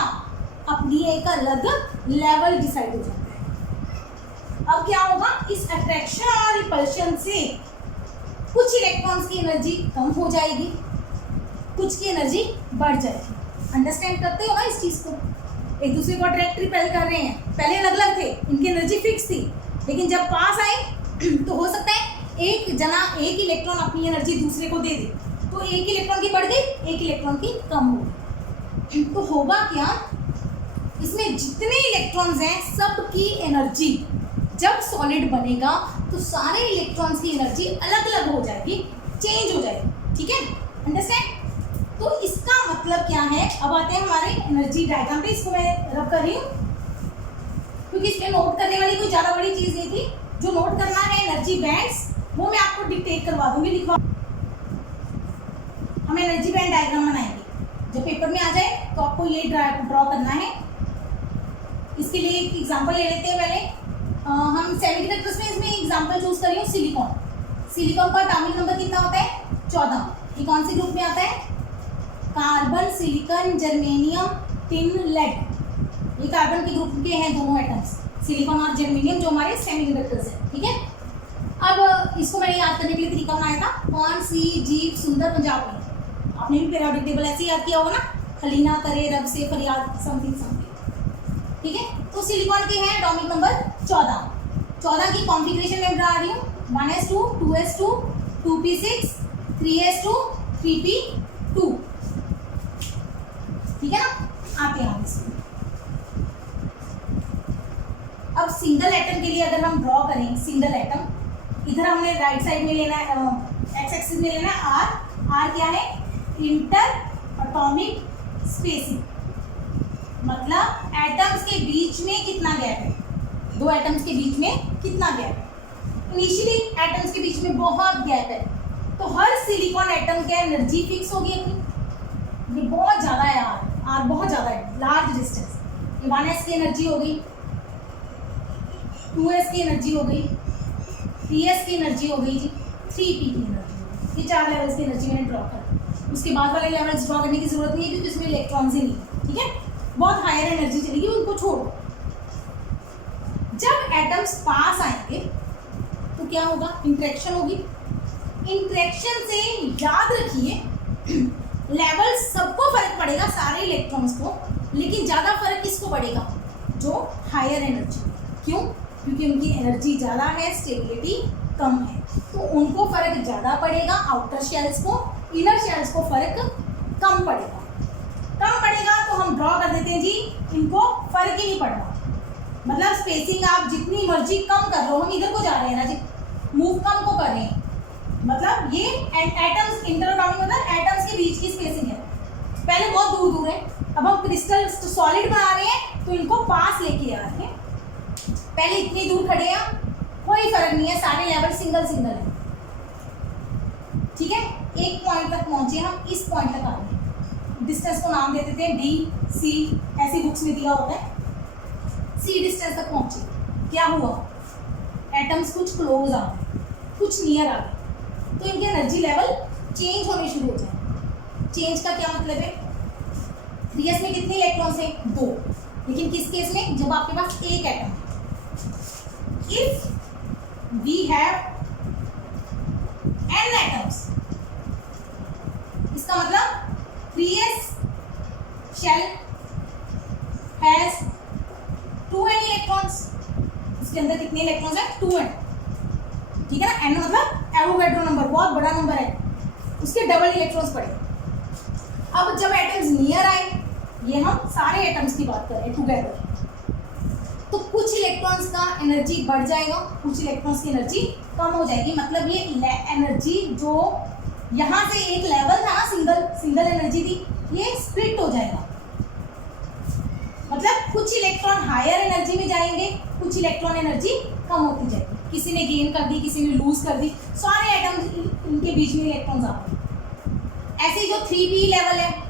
अपनी एक अलग लेवल डिसाइड हो जाता है। अब क्या होगा, इस अट्रैक्शन और रिपल्शन से कुछ इलेक्ट्रॉन्स की एनर्जी कम हो जाएगी, कुछ की एनर्जी बढ़ जाएगी। अंडरस्टैंड करते हो ना इस चीज को? एक दूसरे को अट्रैक्ट रिपेल कर रहे हैं, पहले अलग अलग थे, इनकी एनर्जी फिक्स थी, लेकिन जब पास आए तो हो सकता है एक जना एक इलेक्ट्रॉन अपनी एनर्जी दूसरे को दे दे, तो एक इलेक्ट्रॉन की बढ़ गई, एक इलेक्ट्रॉन की कम हो गई। तो होगा क्या, इसमें जितने इलेक्ट्रॉन्स हैं सबकी एनर्जी जब सॉलिड बनेगा तो सारे इलेक्ट्रॉन्स की एनर्जी अलग अलग हो जाएगी, चेंज हो जाएगी। ठीक है, अंडरस्टैंड? तो इसका मतलब क्या है, अब आते हैं हमारे एनर्जी डायग्राम पे। इसको मैं रब कर रही हूँ क्योंकि इसमें नोट करने वाली कोई ज्यादा बड़ी चीज नहीं थी। जो नोट करना है एनर्जी बैंड्स, वो मैं आपको डिक्टेट करवा दूंगी, लिखवा। हम एनर्जी बैंड डायग्राम बनाएंगे, जब पेपर में आ जाए तो आपको ये ड्रॉ करना है। इसके लिए एक एग्जाम्पल ले लेते हैं पहले। हम सेमीकंडक्टर्स में इसमें एग्जाम्पल चूज कर रही हूँ सिलिकॉन। सिलिकॉन का एटॉमिक नंबर कितना होता है? 14। ये कौन सी ग्रुप में आता है? Carbon, silicon, germanium, tin, lead. ये कार्बन के ग्रुप के हैं दोनों एटम्स, सिलिकॉन और जर्मेनियम, जो हमारे सेमीकंडक्टर्स हैं। ठीक है, अब इसको मैंने याद करने के लिए तरीका बनाया था, कौन सी जीव सुंदर पंजाब में। आपने भी पीरियोडिक टेबल ऐसे याद किया होगा ना, खलीना करे रब से फरियाद, समथिंग समथिंग। ठीक है, तो सिलिकॉन के हैं एटॉमिक नंबर 14। 14 की कॉन्फ़िगरेशन में बना रही हूँ, 1s2, 2s2, 2p6, 3s2, 3p2। ठीक है ना, आते हैं हम इसमें। अब सिंगल एटम के लिए अगर हम ड्रॉ करें, सिंगल एटम, इधर हमने राइट साइड में लेना है, एक्स एक्सिस में लेना है आर। आर क्या है? इंटर एटॉमिक स्पेसिंग, मतलब एटम्स के बीच में कितना गैप है, दो एटम्स के बीच में कितना गैप है। इनिशियली एटम्स के बीच में बहुत गैप है, तो हर सिलिकॉन एटम की एनर्जी फिक्स होगी अपनी। ये बहुत ज़्यादा है आर बहुत ज़्यादा है, लार्ज डिस्टेंस। ये 1s की एनर्जी हो गई, 2s की एनर्जी हो गई, 3s की एनर्जी हो गई जी, 3p की एनर्जी। ये 4 लेवल्स की एनर्जी मैंने ड्रॉ कर। उसके बाद वाले लेवल्स ड्रॉ करने की जरूरत नहीं है क्योंकि इसमें इलेक्ट्रॉन्स ही नहीं है। ठीक है, बहुत हायर एनर्जी चलेगी, उनको छोड़ो। जब एटम्स पास आएंगे तो क्या होगा? इंटरेक्शन होगी। इंटरेक्शन से याद रखिए लेवल सबको फर्क पड़ेगा, सारे इलेक्ट्रॉन्स को, लेकिन ज्यादा फर्क किसको पड़ेगा? जो हायर एनर्जी। क्यों? क्योंकि उनकी एनर्जी ज्यादा है, स्टेबिलिटी कम है, तो उनको फर्क ज्यादा पड़ेगा। आउटर शेल्स को, इनर शेल्स को फर्क कम पड़ेगा। कम पड़ेगा तो हम ड्रॉ कर देते हैं जी, इनको फर्क ही नहीं पड़ रहा। मतलब स्पेसिंग आप जितनी मर्जी कम कर लो, हम इधर को जा रहे हैं ना जी, मूव कम को कर रहे हैं, मतलब ये एटम्स, इंटरएटॉमिक मतलब एटम्स के बीच की स्पेसिंग है। पहले बहुत दूर दूर है, अब हम क्रिस्टल सॉलिड बना रहे हैं तो इनको पास लेके आ रहे हैं। पहले इतनी दूर खड़े हैं, कोई फर्क नहीं है, सारे लेवल सिंगल सिंगल है। ठीक है, एक पॉइंट तक पहुंचे हम, इस पॉइंट तक आ गए। डिस्टेंस को नाम दे देते हैं डी, सी, ऐसी बुक्स में दिया होता है। सी डिस्टेंस तक पहुंचे, क्या हुआ? एटम्स कुछ क्लोज आ गए, कुछ नियर आ गए, तो इनके एनर्जी लेवल चेंज होने शुरू हो जाए। चेंज का क्या मतलब है? 3s में कितने इलेक्ट्रॉन्स हैं? 2। लेकिन किस केस में? जब आपके पास एक एटम है। If we have n atoms, इसका मतलब 3s shell has 2n electrons। इसके अंदर कितने इलेक्ट्रॉन्स हैं? 2n। ठीक है ना, n मतलब एवोगैड्रो नंबर, बहुत बड़ा नंबर है, उसके डबल इलेक्ट्रॉन्स पड़े। अब जब एटम्स नियर आए, ये हम सारे एटम्स की बात कर रहे हैं टुगेदर, तो कुछ इलेक्ट्रॉन्स का एनर्जी बढ़ जाएगा, कुछ इलेक्ट्रॉन्स की एनर्जी कम हो जाएगी। मतलब ये एनर्जी जो यहाँ से एक लेवल था ना, सिंगल एनर्जी थी, ये स्प्लिट हो जाएगा। मतलब कुछ इलेक्ट्रॉन हायर एनर्जी में जाएंगे, कुछ इलेक्ट्रॉन एनर्जी कम होती जाएगी। किसी ने गेन कर दी, किसी ने लूज कर दी, सारे एटम्स इनके बीच में इलेक्ट्रॉन्स आ गए। ऐसे ही जो 3p लेवल है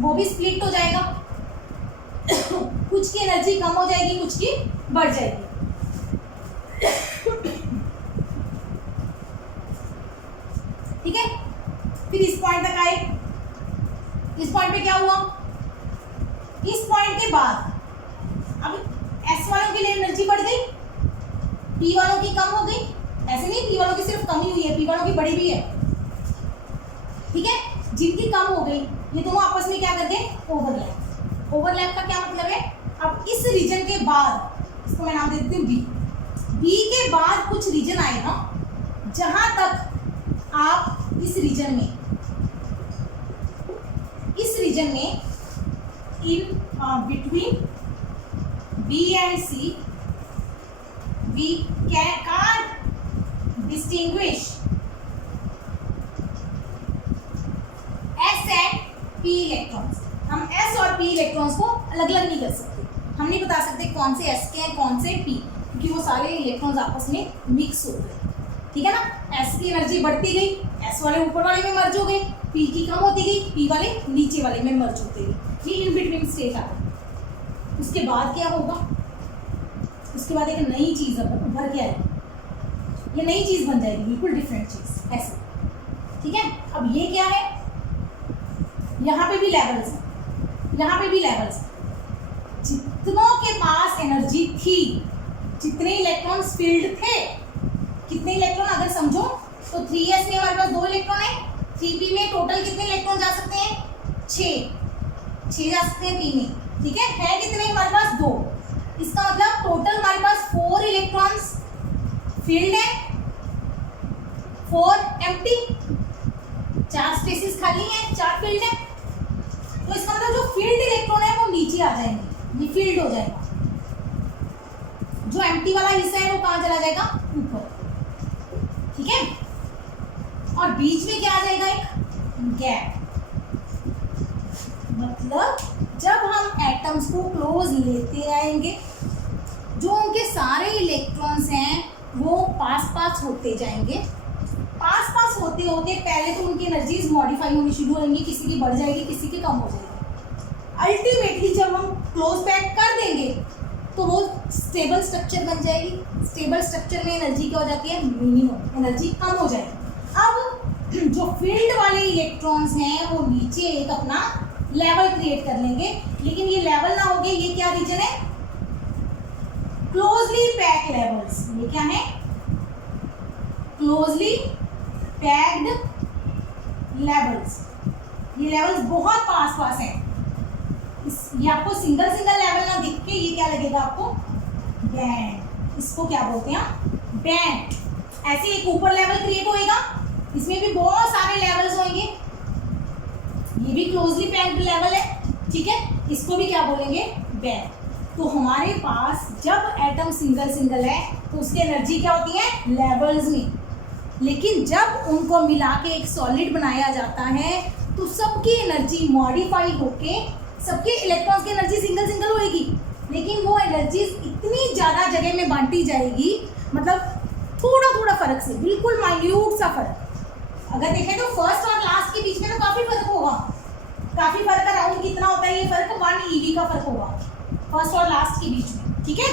वो भी स्प्लिट हो जाएगा, कुछ की एनर्जी कम हो जाएगी, कुछ की बढ़ जाएगी। ठीक है, फिर इस पॉइंट तक आए। इस पॉइंट पे क्या हुआ? इस पॉइंट के बाद वालों की एनर्जी बढ़ गई, p वालों की कम हो गई। ऐसे नहीं p वालों की सिर्फ कमी हुई है, p वालों की बढ़ी भी है, ठीक है। जिनकी कम हो गई ये दोनों आपस में क्या कर गए, ओवरलैप। ओवरलैप का क्या मतलब है, अब इस रीजन के बाद, इसको मैं नाम दे देती हूँ बी, बी के बाद कुछ रीजन आएगा जहां तक आप इस रीजन में in between B and C we can distinguish S and P electrons. हम एस और पी इलेक्ट्रॉन्स को अलग अलग नहीं कर सकते, हम नहीं बता सकते कौन से एस के हैं कौन से पी, क्योंकि वो सारे इलेक्ट्रॉन्स आपस में मिक्स हो गए, ठीक है ना। एस की एनर्जी बढ़ती गई, एस वाले ऊपर वाले में मर्ज हो गए, पी की कम होती गई, पी वाले नीचे वाले में मर्ज होते गए। ये इन बिटवीन स्टेट आ गई। उसके बाद क्या होगा, उसके बाद एक नई चीज उभर के आएगी, ये नई चीज बन जाएगी, बिल्कुल डिफरेंट चीज ऐसे, ठीक है। अब ये क्या है, यहाँ पे भी लेवल्स हैं, यहाँ पे भी लेवल्स हैं। जितनों के पास एनर्जी थी, जितने इलेक्ट्रॉन्स फील्ड थे, कितने इलेक्ट्रॉन अगर समझो तो 3s में हमारे पास 2 इलेक्ट्रॉन है, 3p में टोटल कितने इलेक्ट्रॉन जा सकते हैं, 6 जा सकते हैं p में, ठीक है कितने हमारे पास 2। इसका मतलब टोटल हमारे पास 4 इलेक्ट्रॉन्स फील्ड है, 4 एम्प्टी, 4 स्पेसेस खाली हैं, 4 फील्ड है। तो इसका मतलब जो फील्ड इलेक्ट्रॉन है वो नीचे आ जाएंगे, ये फील्ड हो जाएगा। जो एम्प्टी वाला हिस्सा है वो कहां चला जाएगा, ऊपर, ठीक है। और बीच में क्या आ जाएगा, एक गैप। मतलब जब हम एटम्स को क्लोज लेते आएंगे, जो उनके सारे इलेक्ट्रॉन्स हैं वो पास पास होते जाएंगे, पास पास होते होते पहले तो उनकी एनर्जीज मॉडिफाई होनी शुरू होंगी, किसी की बढ़ जाएगी किसी की कम हो जाएगी। अल्टीमेटली जब हम क्लोज पैक कर देंगे तो वो स्टेबल स्ट्रक्चर बन जाएगी। स्टेबल स्ट्रक्चर में एनर्जी क्या हो जाती है, मिनिमम, एनर्जी कम हो जाएगी। अब जो फील्ड वाले इलेक्ट्रॉन्स हैं वो नीचे एक अपना लेवल क्रिएट कर लेंगे, लेकिन ये लेवल ना होंगे, ये क्या रीजन है, क्लोजली पैक लेवल्स। ये क्या है, क्लोजली पैक्ड लेवल्स। ये लेवल्स बहुत पास पास हैं। ये आपको सिंगल सिंगल लेवल ना दिख के ये क्या लगेगा आपको, बैंड। इसको क्या बोलते हैं, बैंड। ऐसे एक ऊपर लेवल क्रिएट होएगा, इसमें भी बहुत सारे लेवल्स होंगे, ये भी क्लोजली पैक्ड लेवल है, ठीक है। इसको भी क्या बोलेंगे, बैंड। तो हमारे पास जब एटम सिंगल सिंगल है तो उसकी एनर्जी क्या होती है, लेवल्स में। लेकिन जब उनको मिला के एक सॉलिड बनाया जाता है तो सबकी एनर्जी मॉडिफाई होके सबके इलेक्ट्रॉन्स की एनर्जी सिंगल सिंगल होएगी, लेकिन वो एनर्जी इतनी ज़्यादा जगह में बांटी जाएगी, मतलब थोड़ा थोड़ा फर्क से, बिल्कुल माइन्यूट सा फर्क। अगर देखें तो फर्स्ट और लास्ट के बीच में तो काफ़ी फर्क होगा, काफ़ी फर्क। अराउंड कितना होता है ये फर्क, 1 eV का फर्क होगा फर्स्ट और लास्ट के बीच में, ठीक है,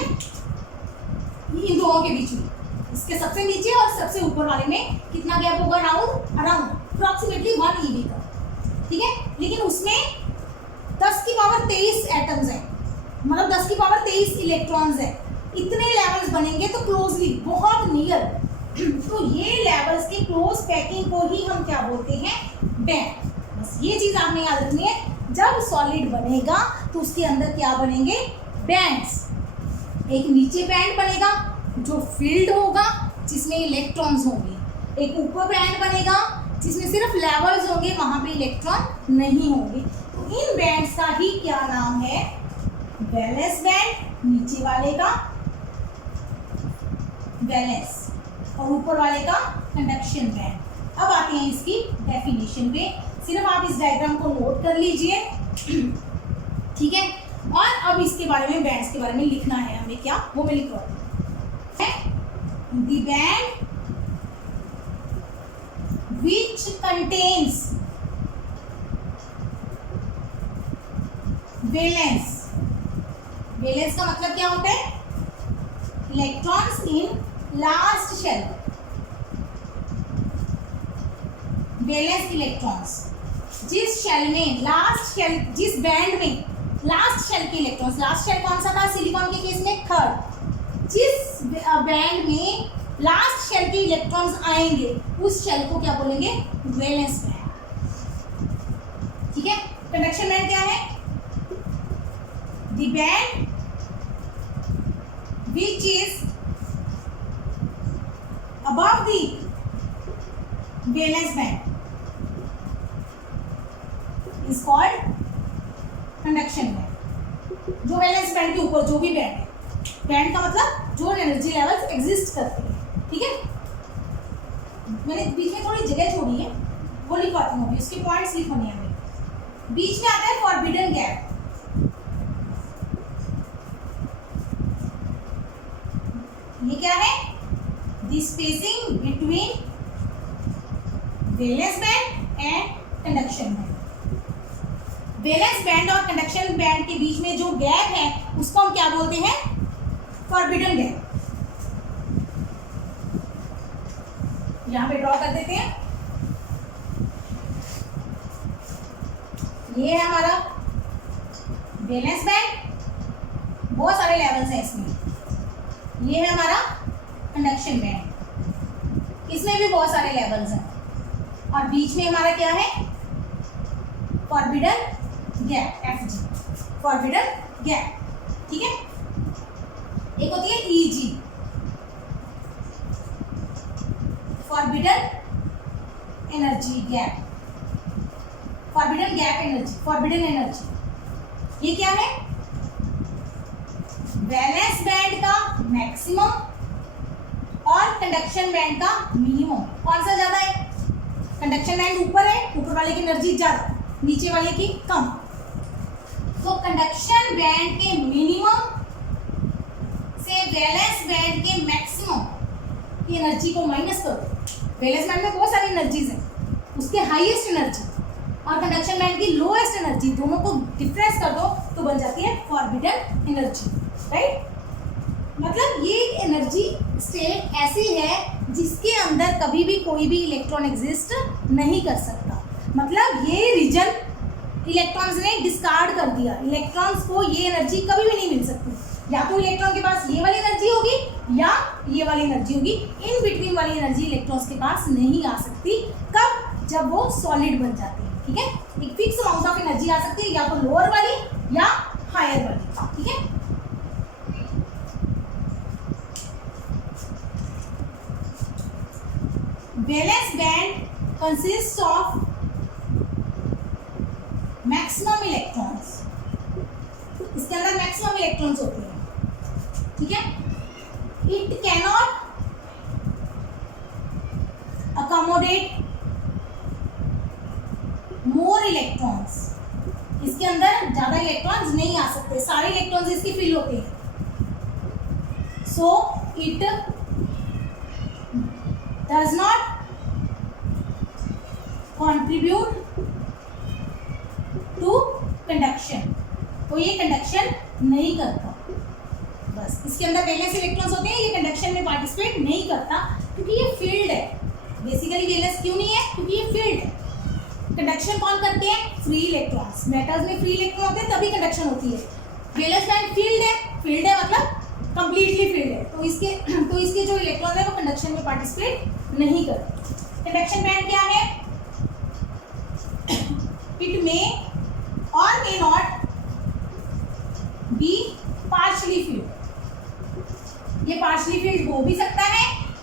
इन दोनों के बीच में। इसके सबसे नीचे और सबसे ऊपर वाले में कितना गैप होगा, अराउंड अप्रॉक्सीमेटली 1 eV का, ठीक है। लेकिन उसमें 10 की पावर 23 एटम्स हैं, मतलब 10 की पावर 23 इलेक्ट्रॉन्स हैं। इतने लेवल्स बनेंगे तो क्लोजली, बहुत नियर। तो ये लेवल्स की क्लोज पैकिंग को ही हम क्या बोलते हैं, बैंड। बस ये चीज आपने याद रखनी है, जब सॉलिड बनेगा तो उसके अंदर क्या बनेंगे, बैंड्स। एक नीचे बैंड बनेगा जो फील्ड होगा जिसमें इलेक्ट्रॉन्स होंगे, एक ऊपर बैंड बनेगा जिसमें सिर्फ लेवल्स होंगे, वहां पे इलेक्ट्रॉन नहीं होंगे। तो इन बैंड्स का ही क्या नाम है, वैलेंस बैंड, नीचे वाले का वैलेंस और ऊपर वाले का कंडक्शन बैंड। अब आते हैं इसकी डेफिनेशन पे, सिर्फ आप इस डायग्राम को नोट कर लीजिए, ठीक है। और अब इसके बारे में, बैंड्स के बारे में लिखना है हमें, क्या वो मैं लिख रहा हूँ, the band which contains valence। Valence का मतलब क्या होता है, electrons in last shell. Valence electrons जिस शेल में, लास्ट शेल, जिस बैंड में लास्ट शेल के इलेक्ट्रॉन्स, लास्ट शेल कौन सा था सिलिकॉन के केस में, थर्ड। जिस बैंड में लास्ट शेल के इलेक्ट्रॉन्स आएंगे उस शेल को क्या बोलेंगे, वैलेंस बैंड। ठीक है, कंडक्शन बैंड क्या है, the band which is above the valence band is called conduction band। जो वैलेंस बैंड के ऊपर जो भी बैंड है, बैंड का मतलब जो एनर्जी लेवल्स एग्जिस्ट करते हैं। ठीक है, मैंने बीच में थोड़ी जगह छोड़ी है, वो लिखवाती हूँ अभी, उसके पॉइंट्स लिखवाने हैं हमें। बीच में आता है फॉरबिडन गैप। ये क्या है, the spacing between valence band and conduction band. Valence band और कंडक्शन बैंड के बीच में जो गैप है उसको हम क्या बोलते हैं, फॉरबिडन गैप। यहां पे ड्रॉ कर देते हैं, ये है हमारा वैलेंस बैंड, बहुत सारे लेवल्स हैं इसमें। ये है हमारा कंडक्शन बैंड, इसमें भी बहुत सारे लेवल्स हैं, और बीच में हमारा क्या है, forbidden gap, FG, forbidden gap. ठीक है, एक होती है EG, forbidden energy gap, forbidden gap energy, forbidden energy. ये क्या है, वैलेंस बैंड का मैक्सिमम और कंडक्शन बैंड का मिनिमम। कौन सा ज्यादा है, कंडक्शन बैंड ऊपर है, ऊपर वाले की एनर्जी ज्यादा, नीचे वाले की कम। तो कंडक्शन बैंड के मिनिमम से वैलेंस बैंड के मैक्सिमम की एनर्जी को माइनस करो। वैलेंस बैंड में बहुत सारी एनर्जीज हैं, उसके हाईएस्ट एनर्जी और कंडक्शन बैंड की लोएस्ट एनर्जी, दोनों को डिफरेंस कर दो तो बन जाती है फॉरबिडन एनर्जी। राइट, मतलब ये एनर्जी स्टेट ऐसी है जिसके अंदर कभी भी कोई भी इलेक्ट्रॉन एग्जिस्ट नहीं कर सकता। मतलब ये रीजन इलेक्ट्रॉन्स ने डिस्कार्ड कर दिया, इलेक्ट्रॉन्स को ये एनर्जी कभी भी नहीं मिल सकती। या तो इलेक्ट्रॉन के पास ये वाली एनर्जी होगी या ये वाली एनर्जी होगी, इन बिटवीन वाली एनर्जी इलेक्ट्रॉन्स के पास नहीं आ सकती। कब, जब वो सॉलिड बन जाती है। ठीक है, एक फिक्स अमाउंट ऑफ एनर्जी आ सकती है, या तो लोअर वाली या हायर वाली। ठीक है, valence band consist of maximum electrons, इसके अंदर मैक्सिमम इलेक्ट्रॉन्स होते हैं। ठीक है, it cannot accommodate more electrons, इसके अंदर ज्यादा इलेक्ट्रॉन्स नहीं आ सकते, सारे इलेक्ट्रॉन्स इसके फिल होते हैं। So it does not contribute to conduction, तो ये कंडक्शन नहीं करता। बस इसके अंदर वैलेंस इलेक्ट्रॉन्स होते हैं, ये कंडक्शन में पार्टिसिपेट नहीं करता क्योंकि ये फील्ड है। बेसिकली वैलेंस क्यों नहीं है, क्योंकि ये फील्ड है। कंडक्शन कौन करते हैं, फ्री इलेक्ट्रॉन्स। मेटल्स में फ्री इलेक्ट्रॉन होते हैं तभी कंडक्शन होती है। वैलेंस बैंड फील्ड है, फील्ड है मतलब कंप्लीटली फील्ड है, तो इसके जो इलेक्ट्रॉन है वो कंडक्शन में पार्टिसिपेट नहीं करते। कंडक्शन बैंड क्या है, it may or may not be partially filled। ये partially filled हो भी सकता है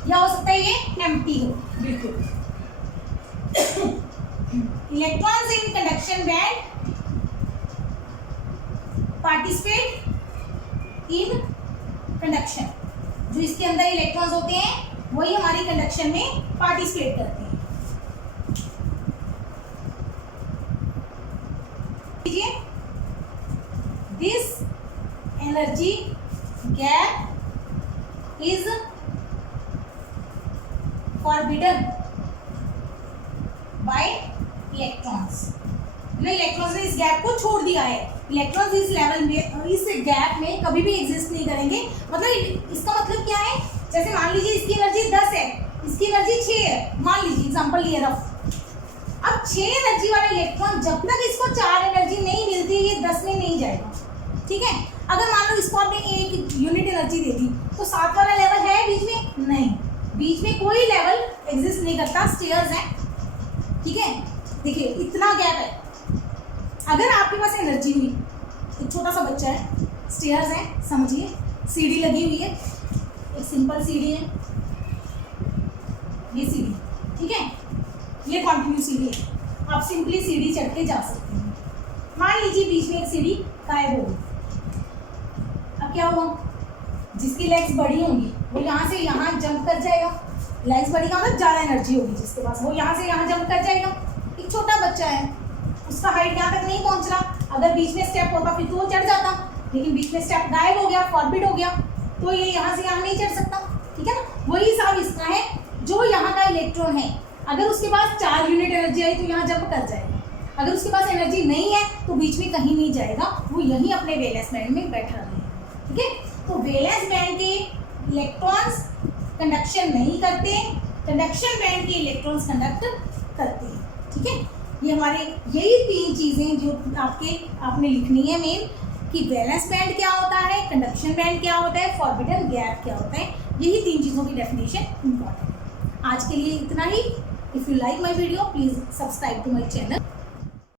या हो सकता है ये empty हो बिल्कुल। Electrons in conduction band participate in conduction। जो इसके अंदर इलेक्ट्रॉन्स होते हैं वही हमारी कंडक्शन में पार्टिसिपेट करते हैं। This energy gap is forbidden by electrons। Electrons ने इस गैप को छोड़ दिया है। इलेक्ट्रॉन्स इस लेवल में, इस गैप में कभी भी एग्जिस्ट नहीं करेंगे। मतलब इसका मतलब क्या है, जैसे मान लीजिए इसकी एनर्जी 10 है, इसकी एनर्जी 6 है, मान लीजिए एग्जांपल लिए रफ। अब 6 एनर्जी वाला इलेक्ट्रॉन जब तक इसको 4 एनर्जी नहीं मिलती ये 10 में नहीं जाएगा, ठीक है। अगर मान लो इसको आपने 1 यूनिट एनर्जी दे दी तो 7 वाला लेवल है बीच में? नहीं, बीच में कोई लेवल एग्जिस्ट नहीं करता, स्टेयर्स है, ठीक है। देखिए इतना गैप है। अगर आपके पास एनर्जी हुई, एक छोटा सा बच्चा है, स्टेयर्स है, समझिए सीढ़ी लगी हुई है, एक सिंपल सीढ़ी है, ये सीढ़ी, ठीक है, ये कॉन्टिन्यू सीढ़ी है, आप सिंपली सीढ़ी चढ़ के जा सकते हैं। मान लीजिए बीच में एक सीढ़ी गायब हो गई, अब क्या हुआ? जिसकी लेग्स बड़ी होंगी वो यहाँ से यहाँ जंप कर जाएगा, लेग्स बड़ी का मतलब ज़्यादा एनर्जी होगी जिसके पास, वो यहाँ से यहाँ जंप कर जाएगा। एक छोटा बच्चा है, उसका हाइट यहाँ तक नहीं पहुँच रहा, अगर बीच में स्टेप होता फिर तो वो चढ़ जाता, लेकिन बीच में स्टेप गायब हो गया, फॉरबिड हो गया, तो ये यहाँ से यहाँ नहीं चढ़ सकता, ठीक है ना। वही हिसाब इसका है, जो यहाँ का इलेक्ट्रॉन है अगर उसके पास 4 यूनिट एनर्जी आई तो यहाँ जंप कर जाएगा, अगर उसके पास एनर्जी नहीं है तो बीच में कहीं नहीं जाएगा, वो यहीं अपने वैलेंस बैंड में बैठा रहेगा, ठीक है। तो वैलेंस बैंड के इलेक्ट्रॉन्स कंडक्शन नहीं करते, कंडक्शन बैंड के इलेक्ट्रॉन्स कंडक्ट करते हैं, ठीक है। ये हमारे यही 3 चीज़ें जो आपने लिखनी है मेन, कि वैलेंस बैंड क्या होता है, कंडक्शन बैंड क्या होता है, फॉरबिडन गैप क्या होता है, यही 3 चीज़ों की डेफिनेशन इम्पॉर्टेंट है। आज के लिए इतना ही। If you like my video please subscribe to my channel.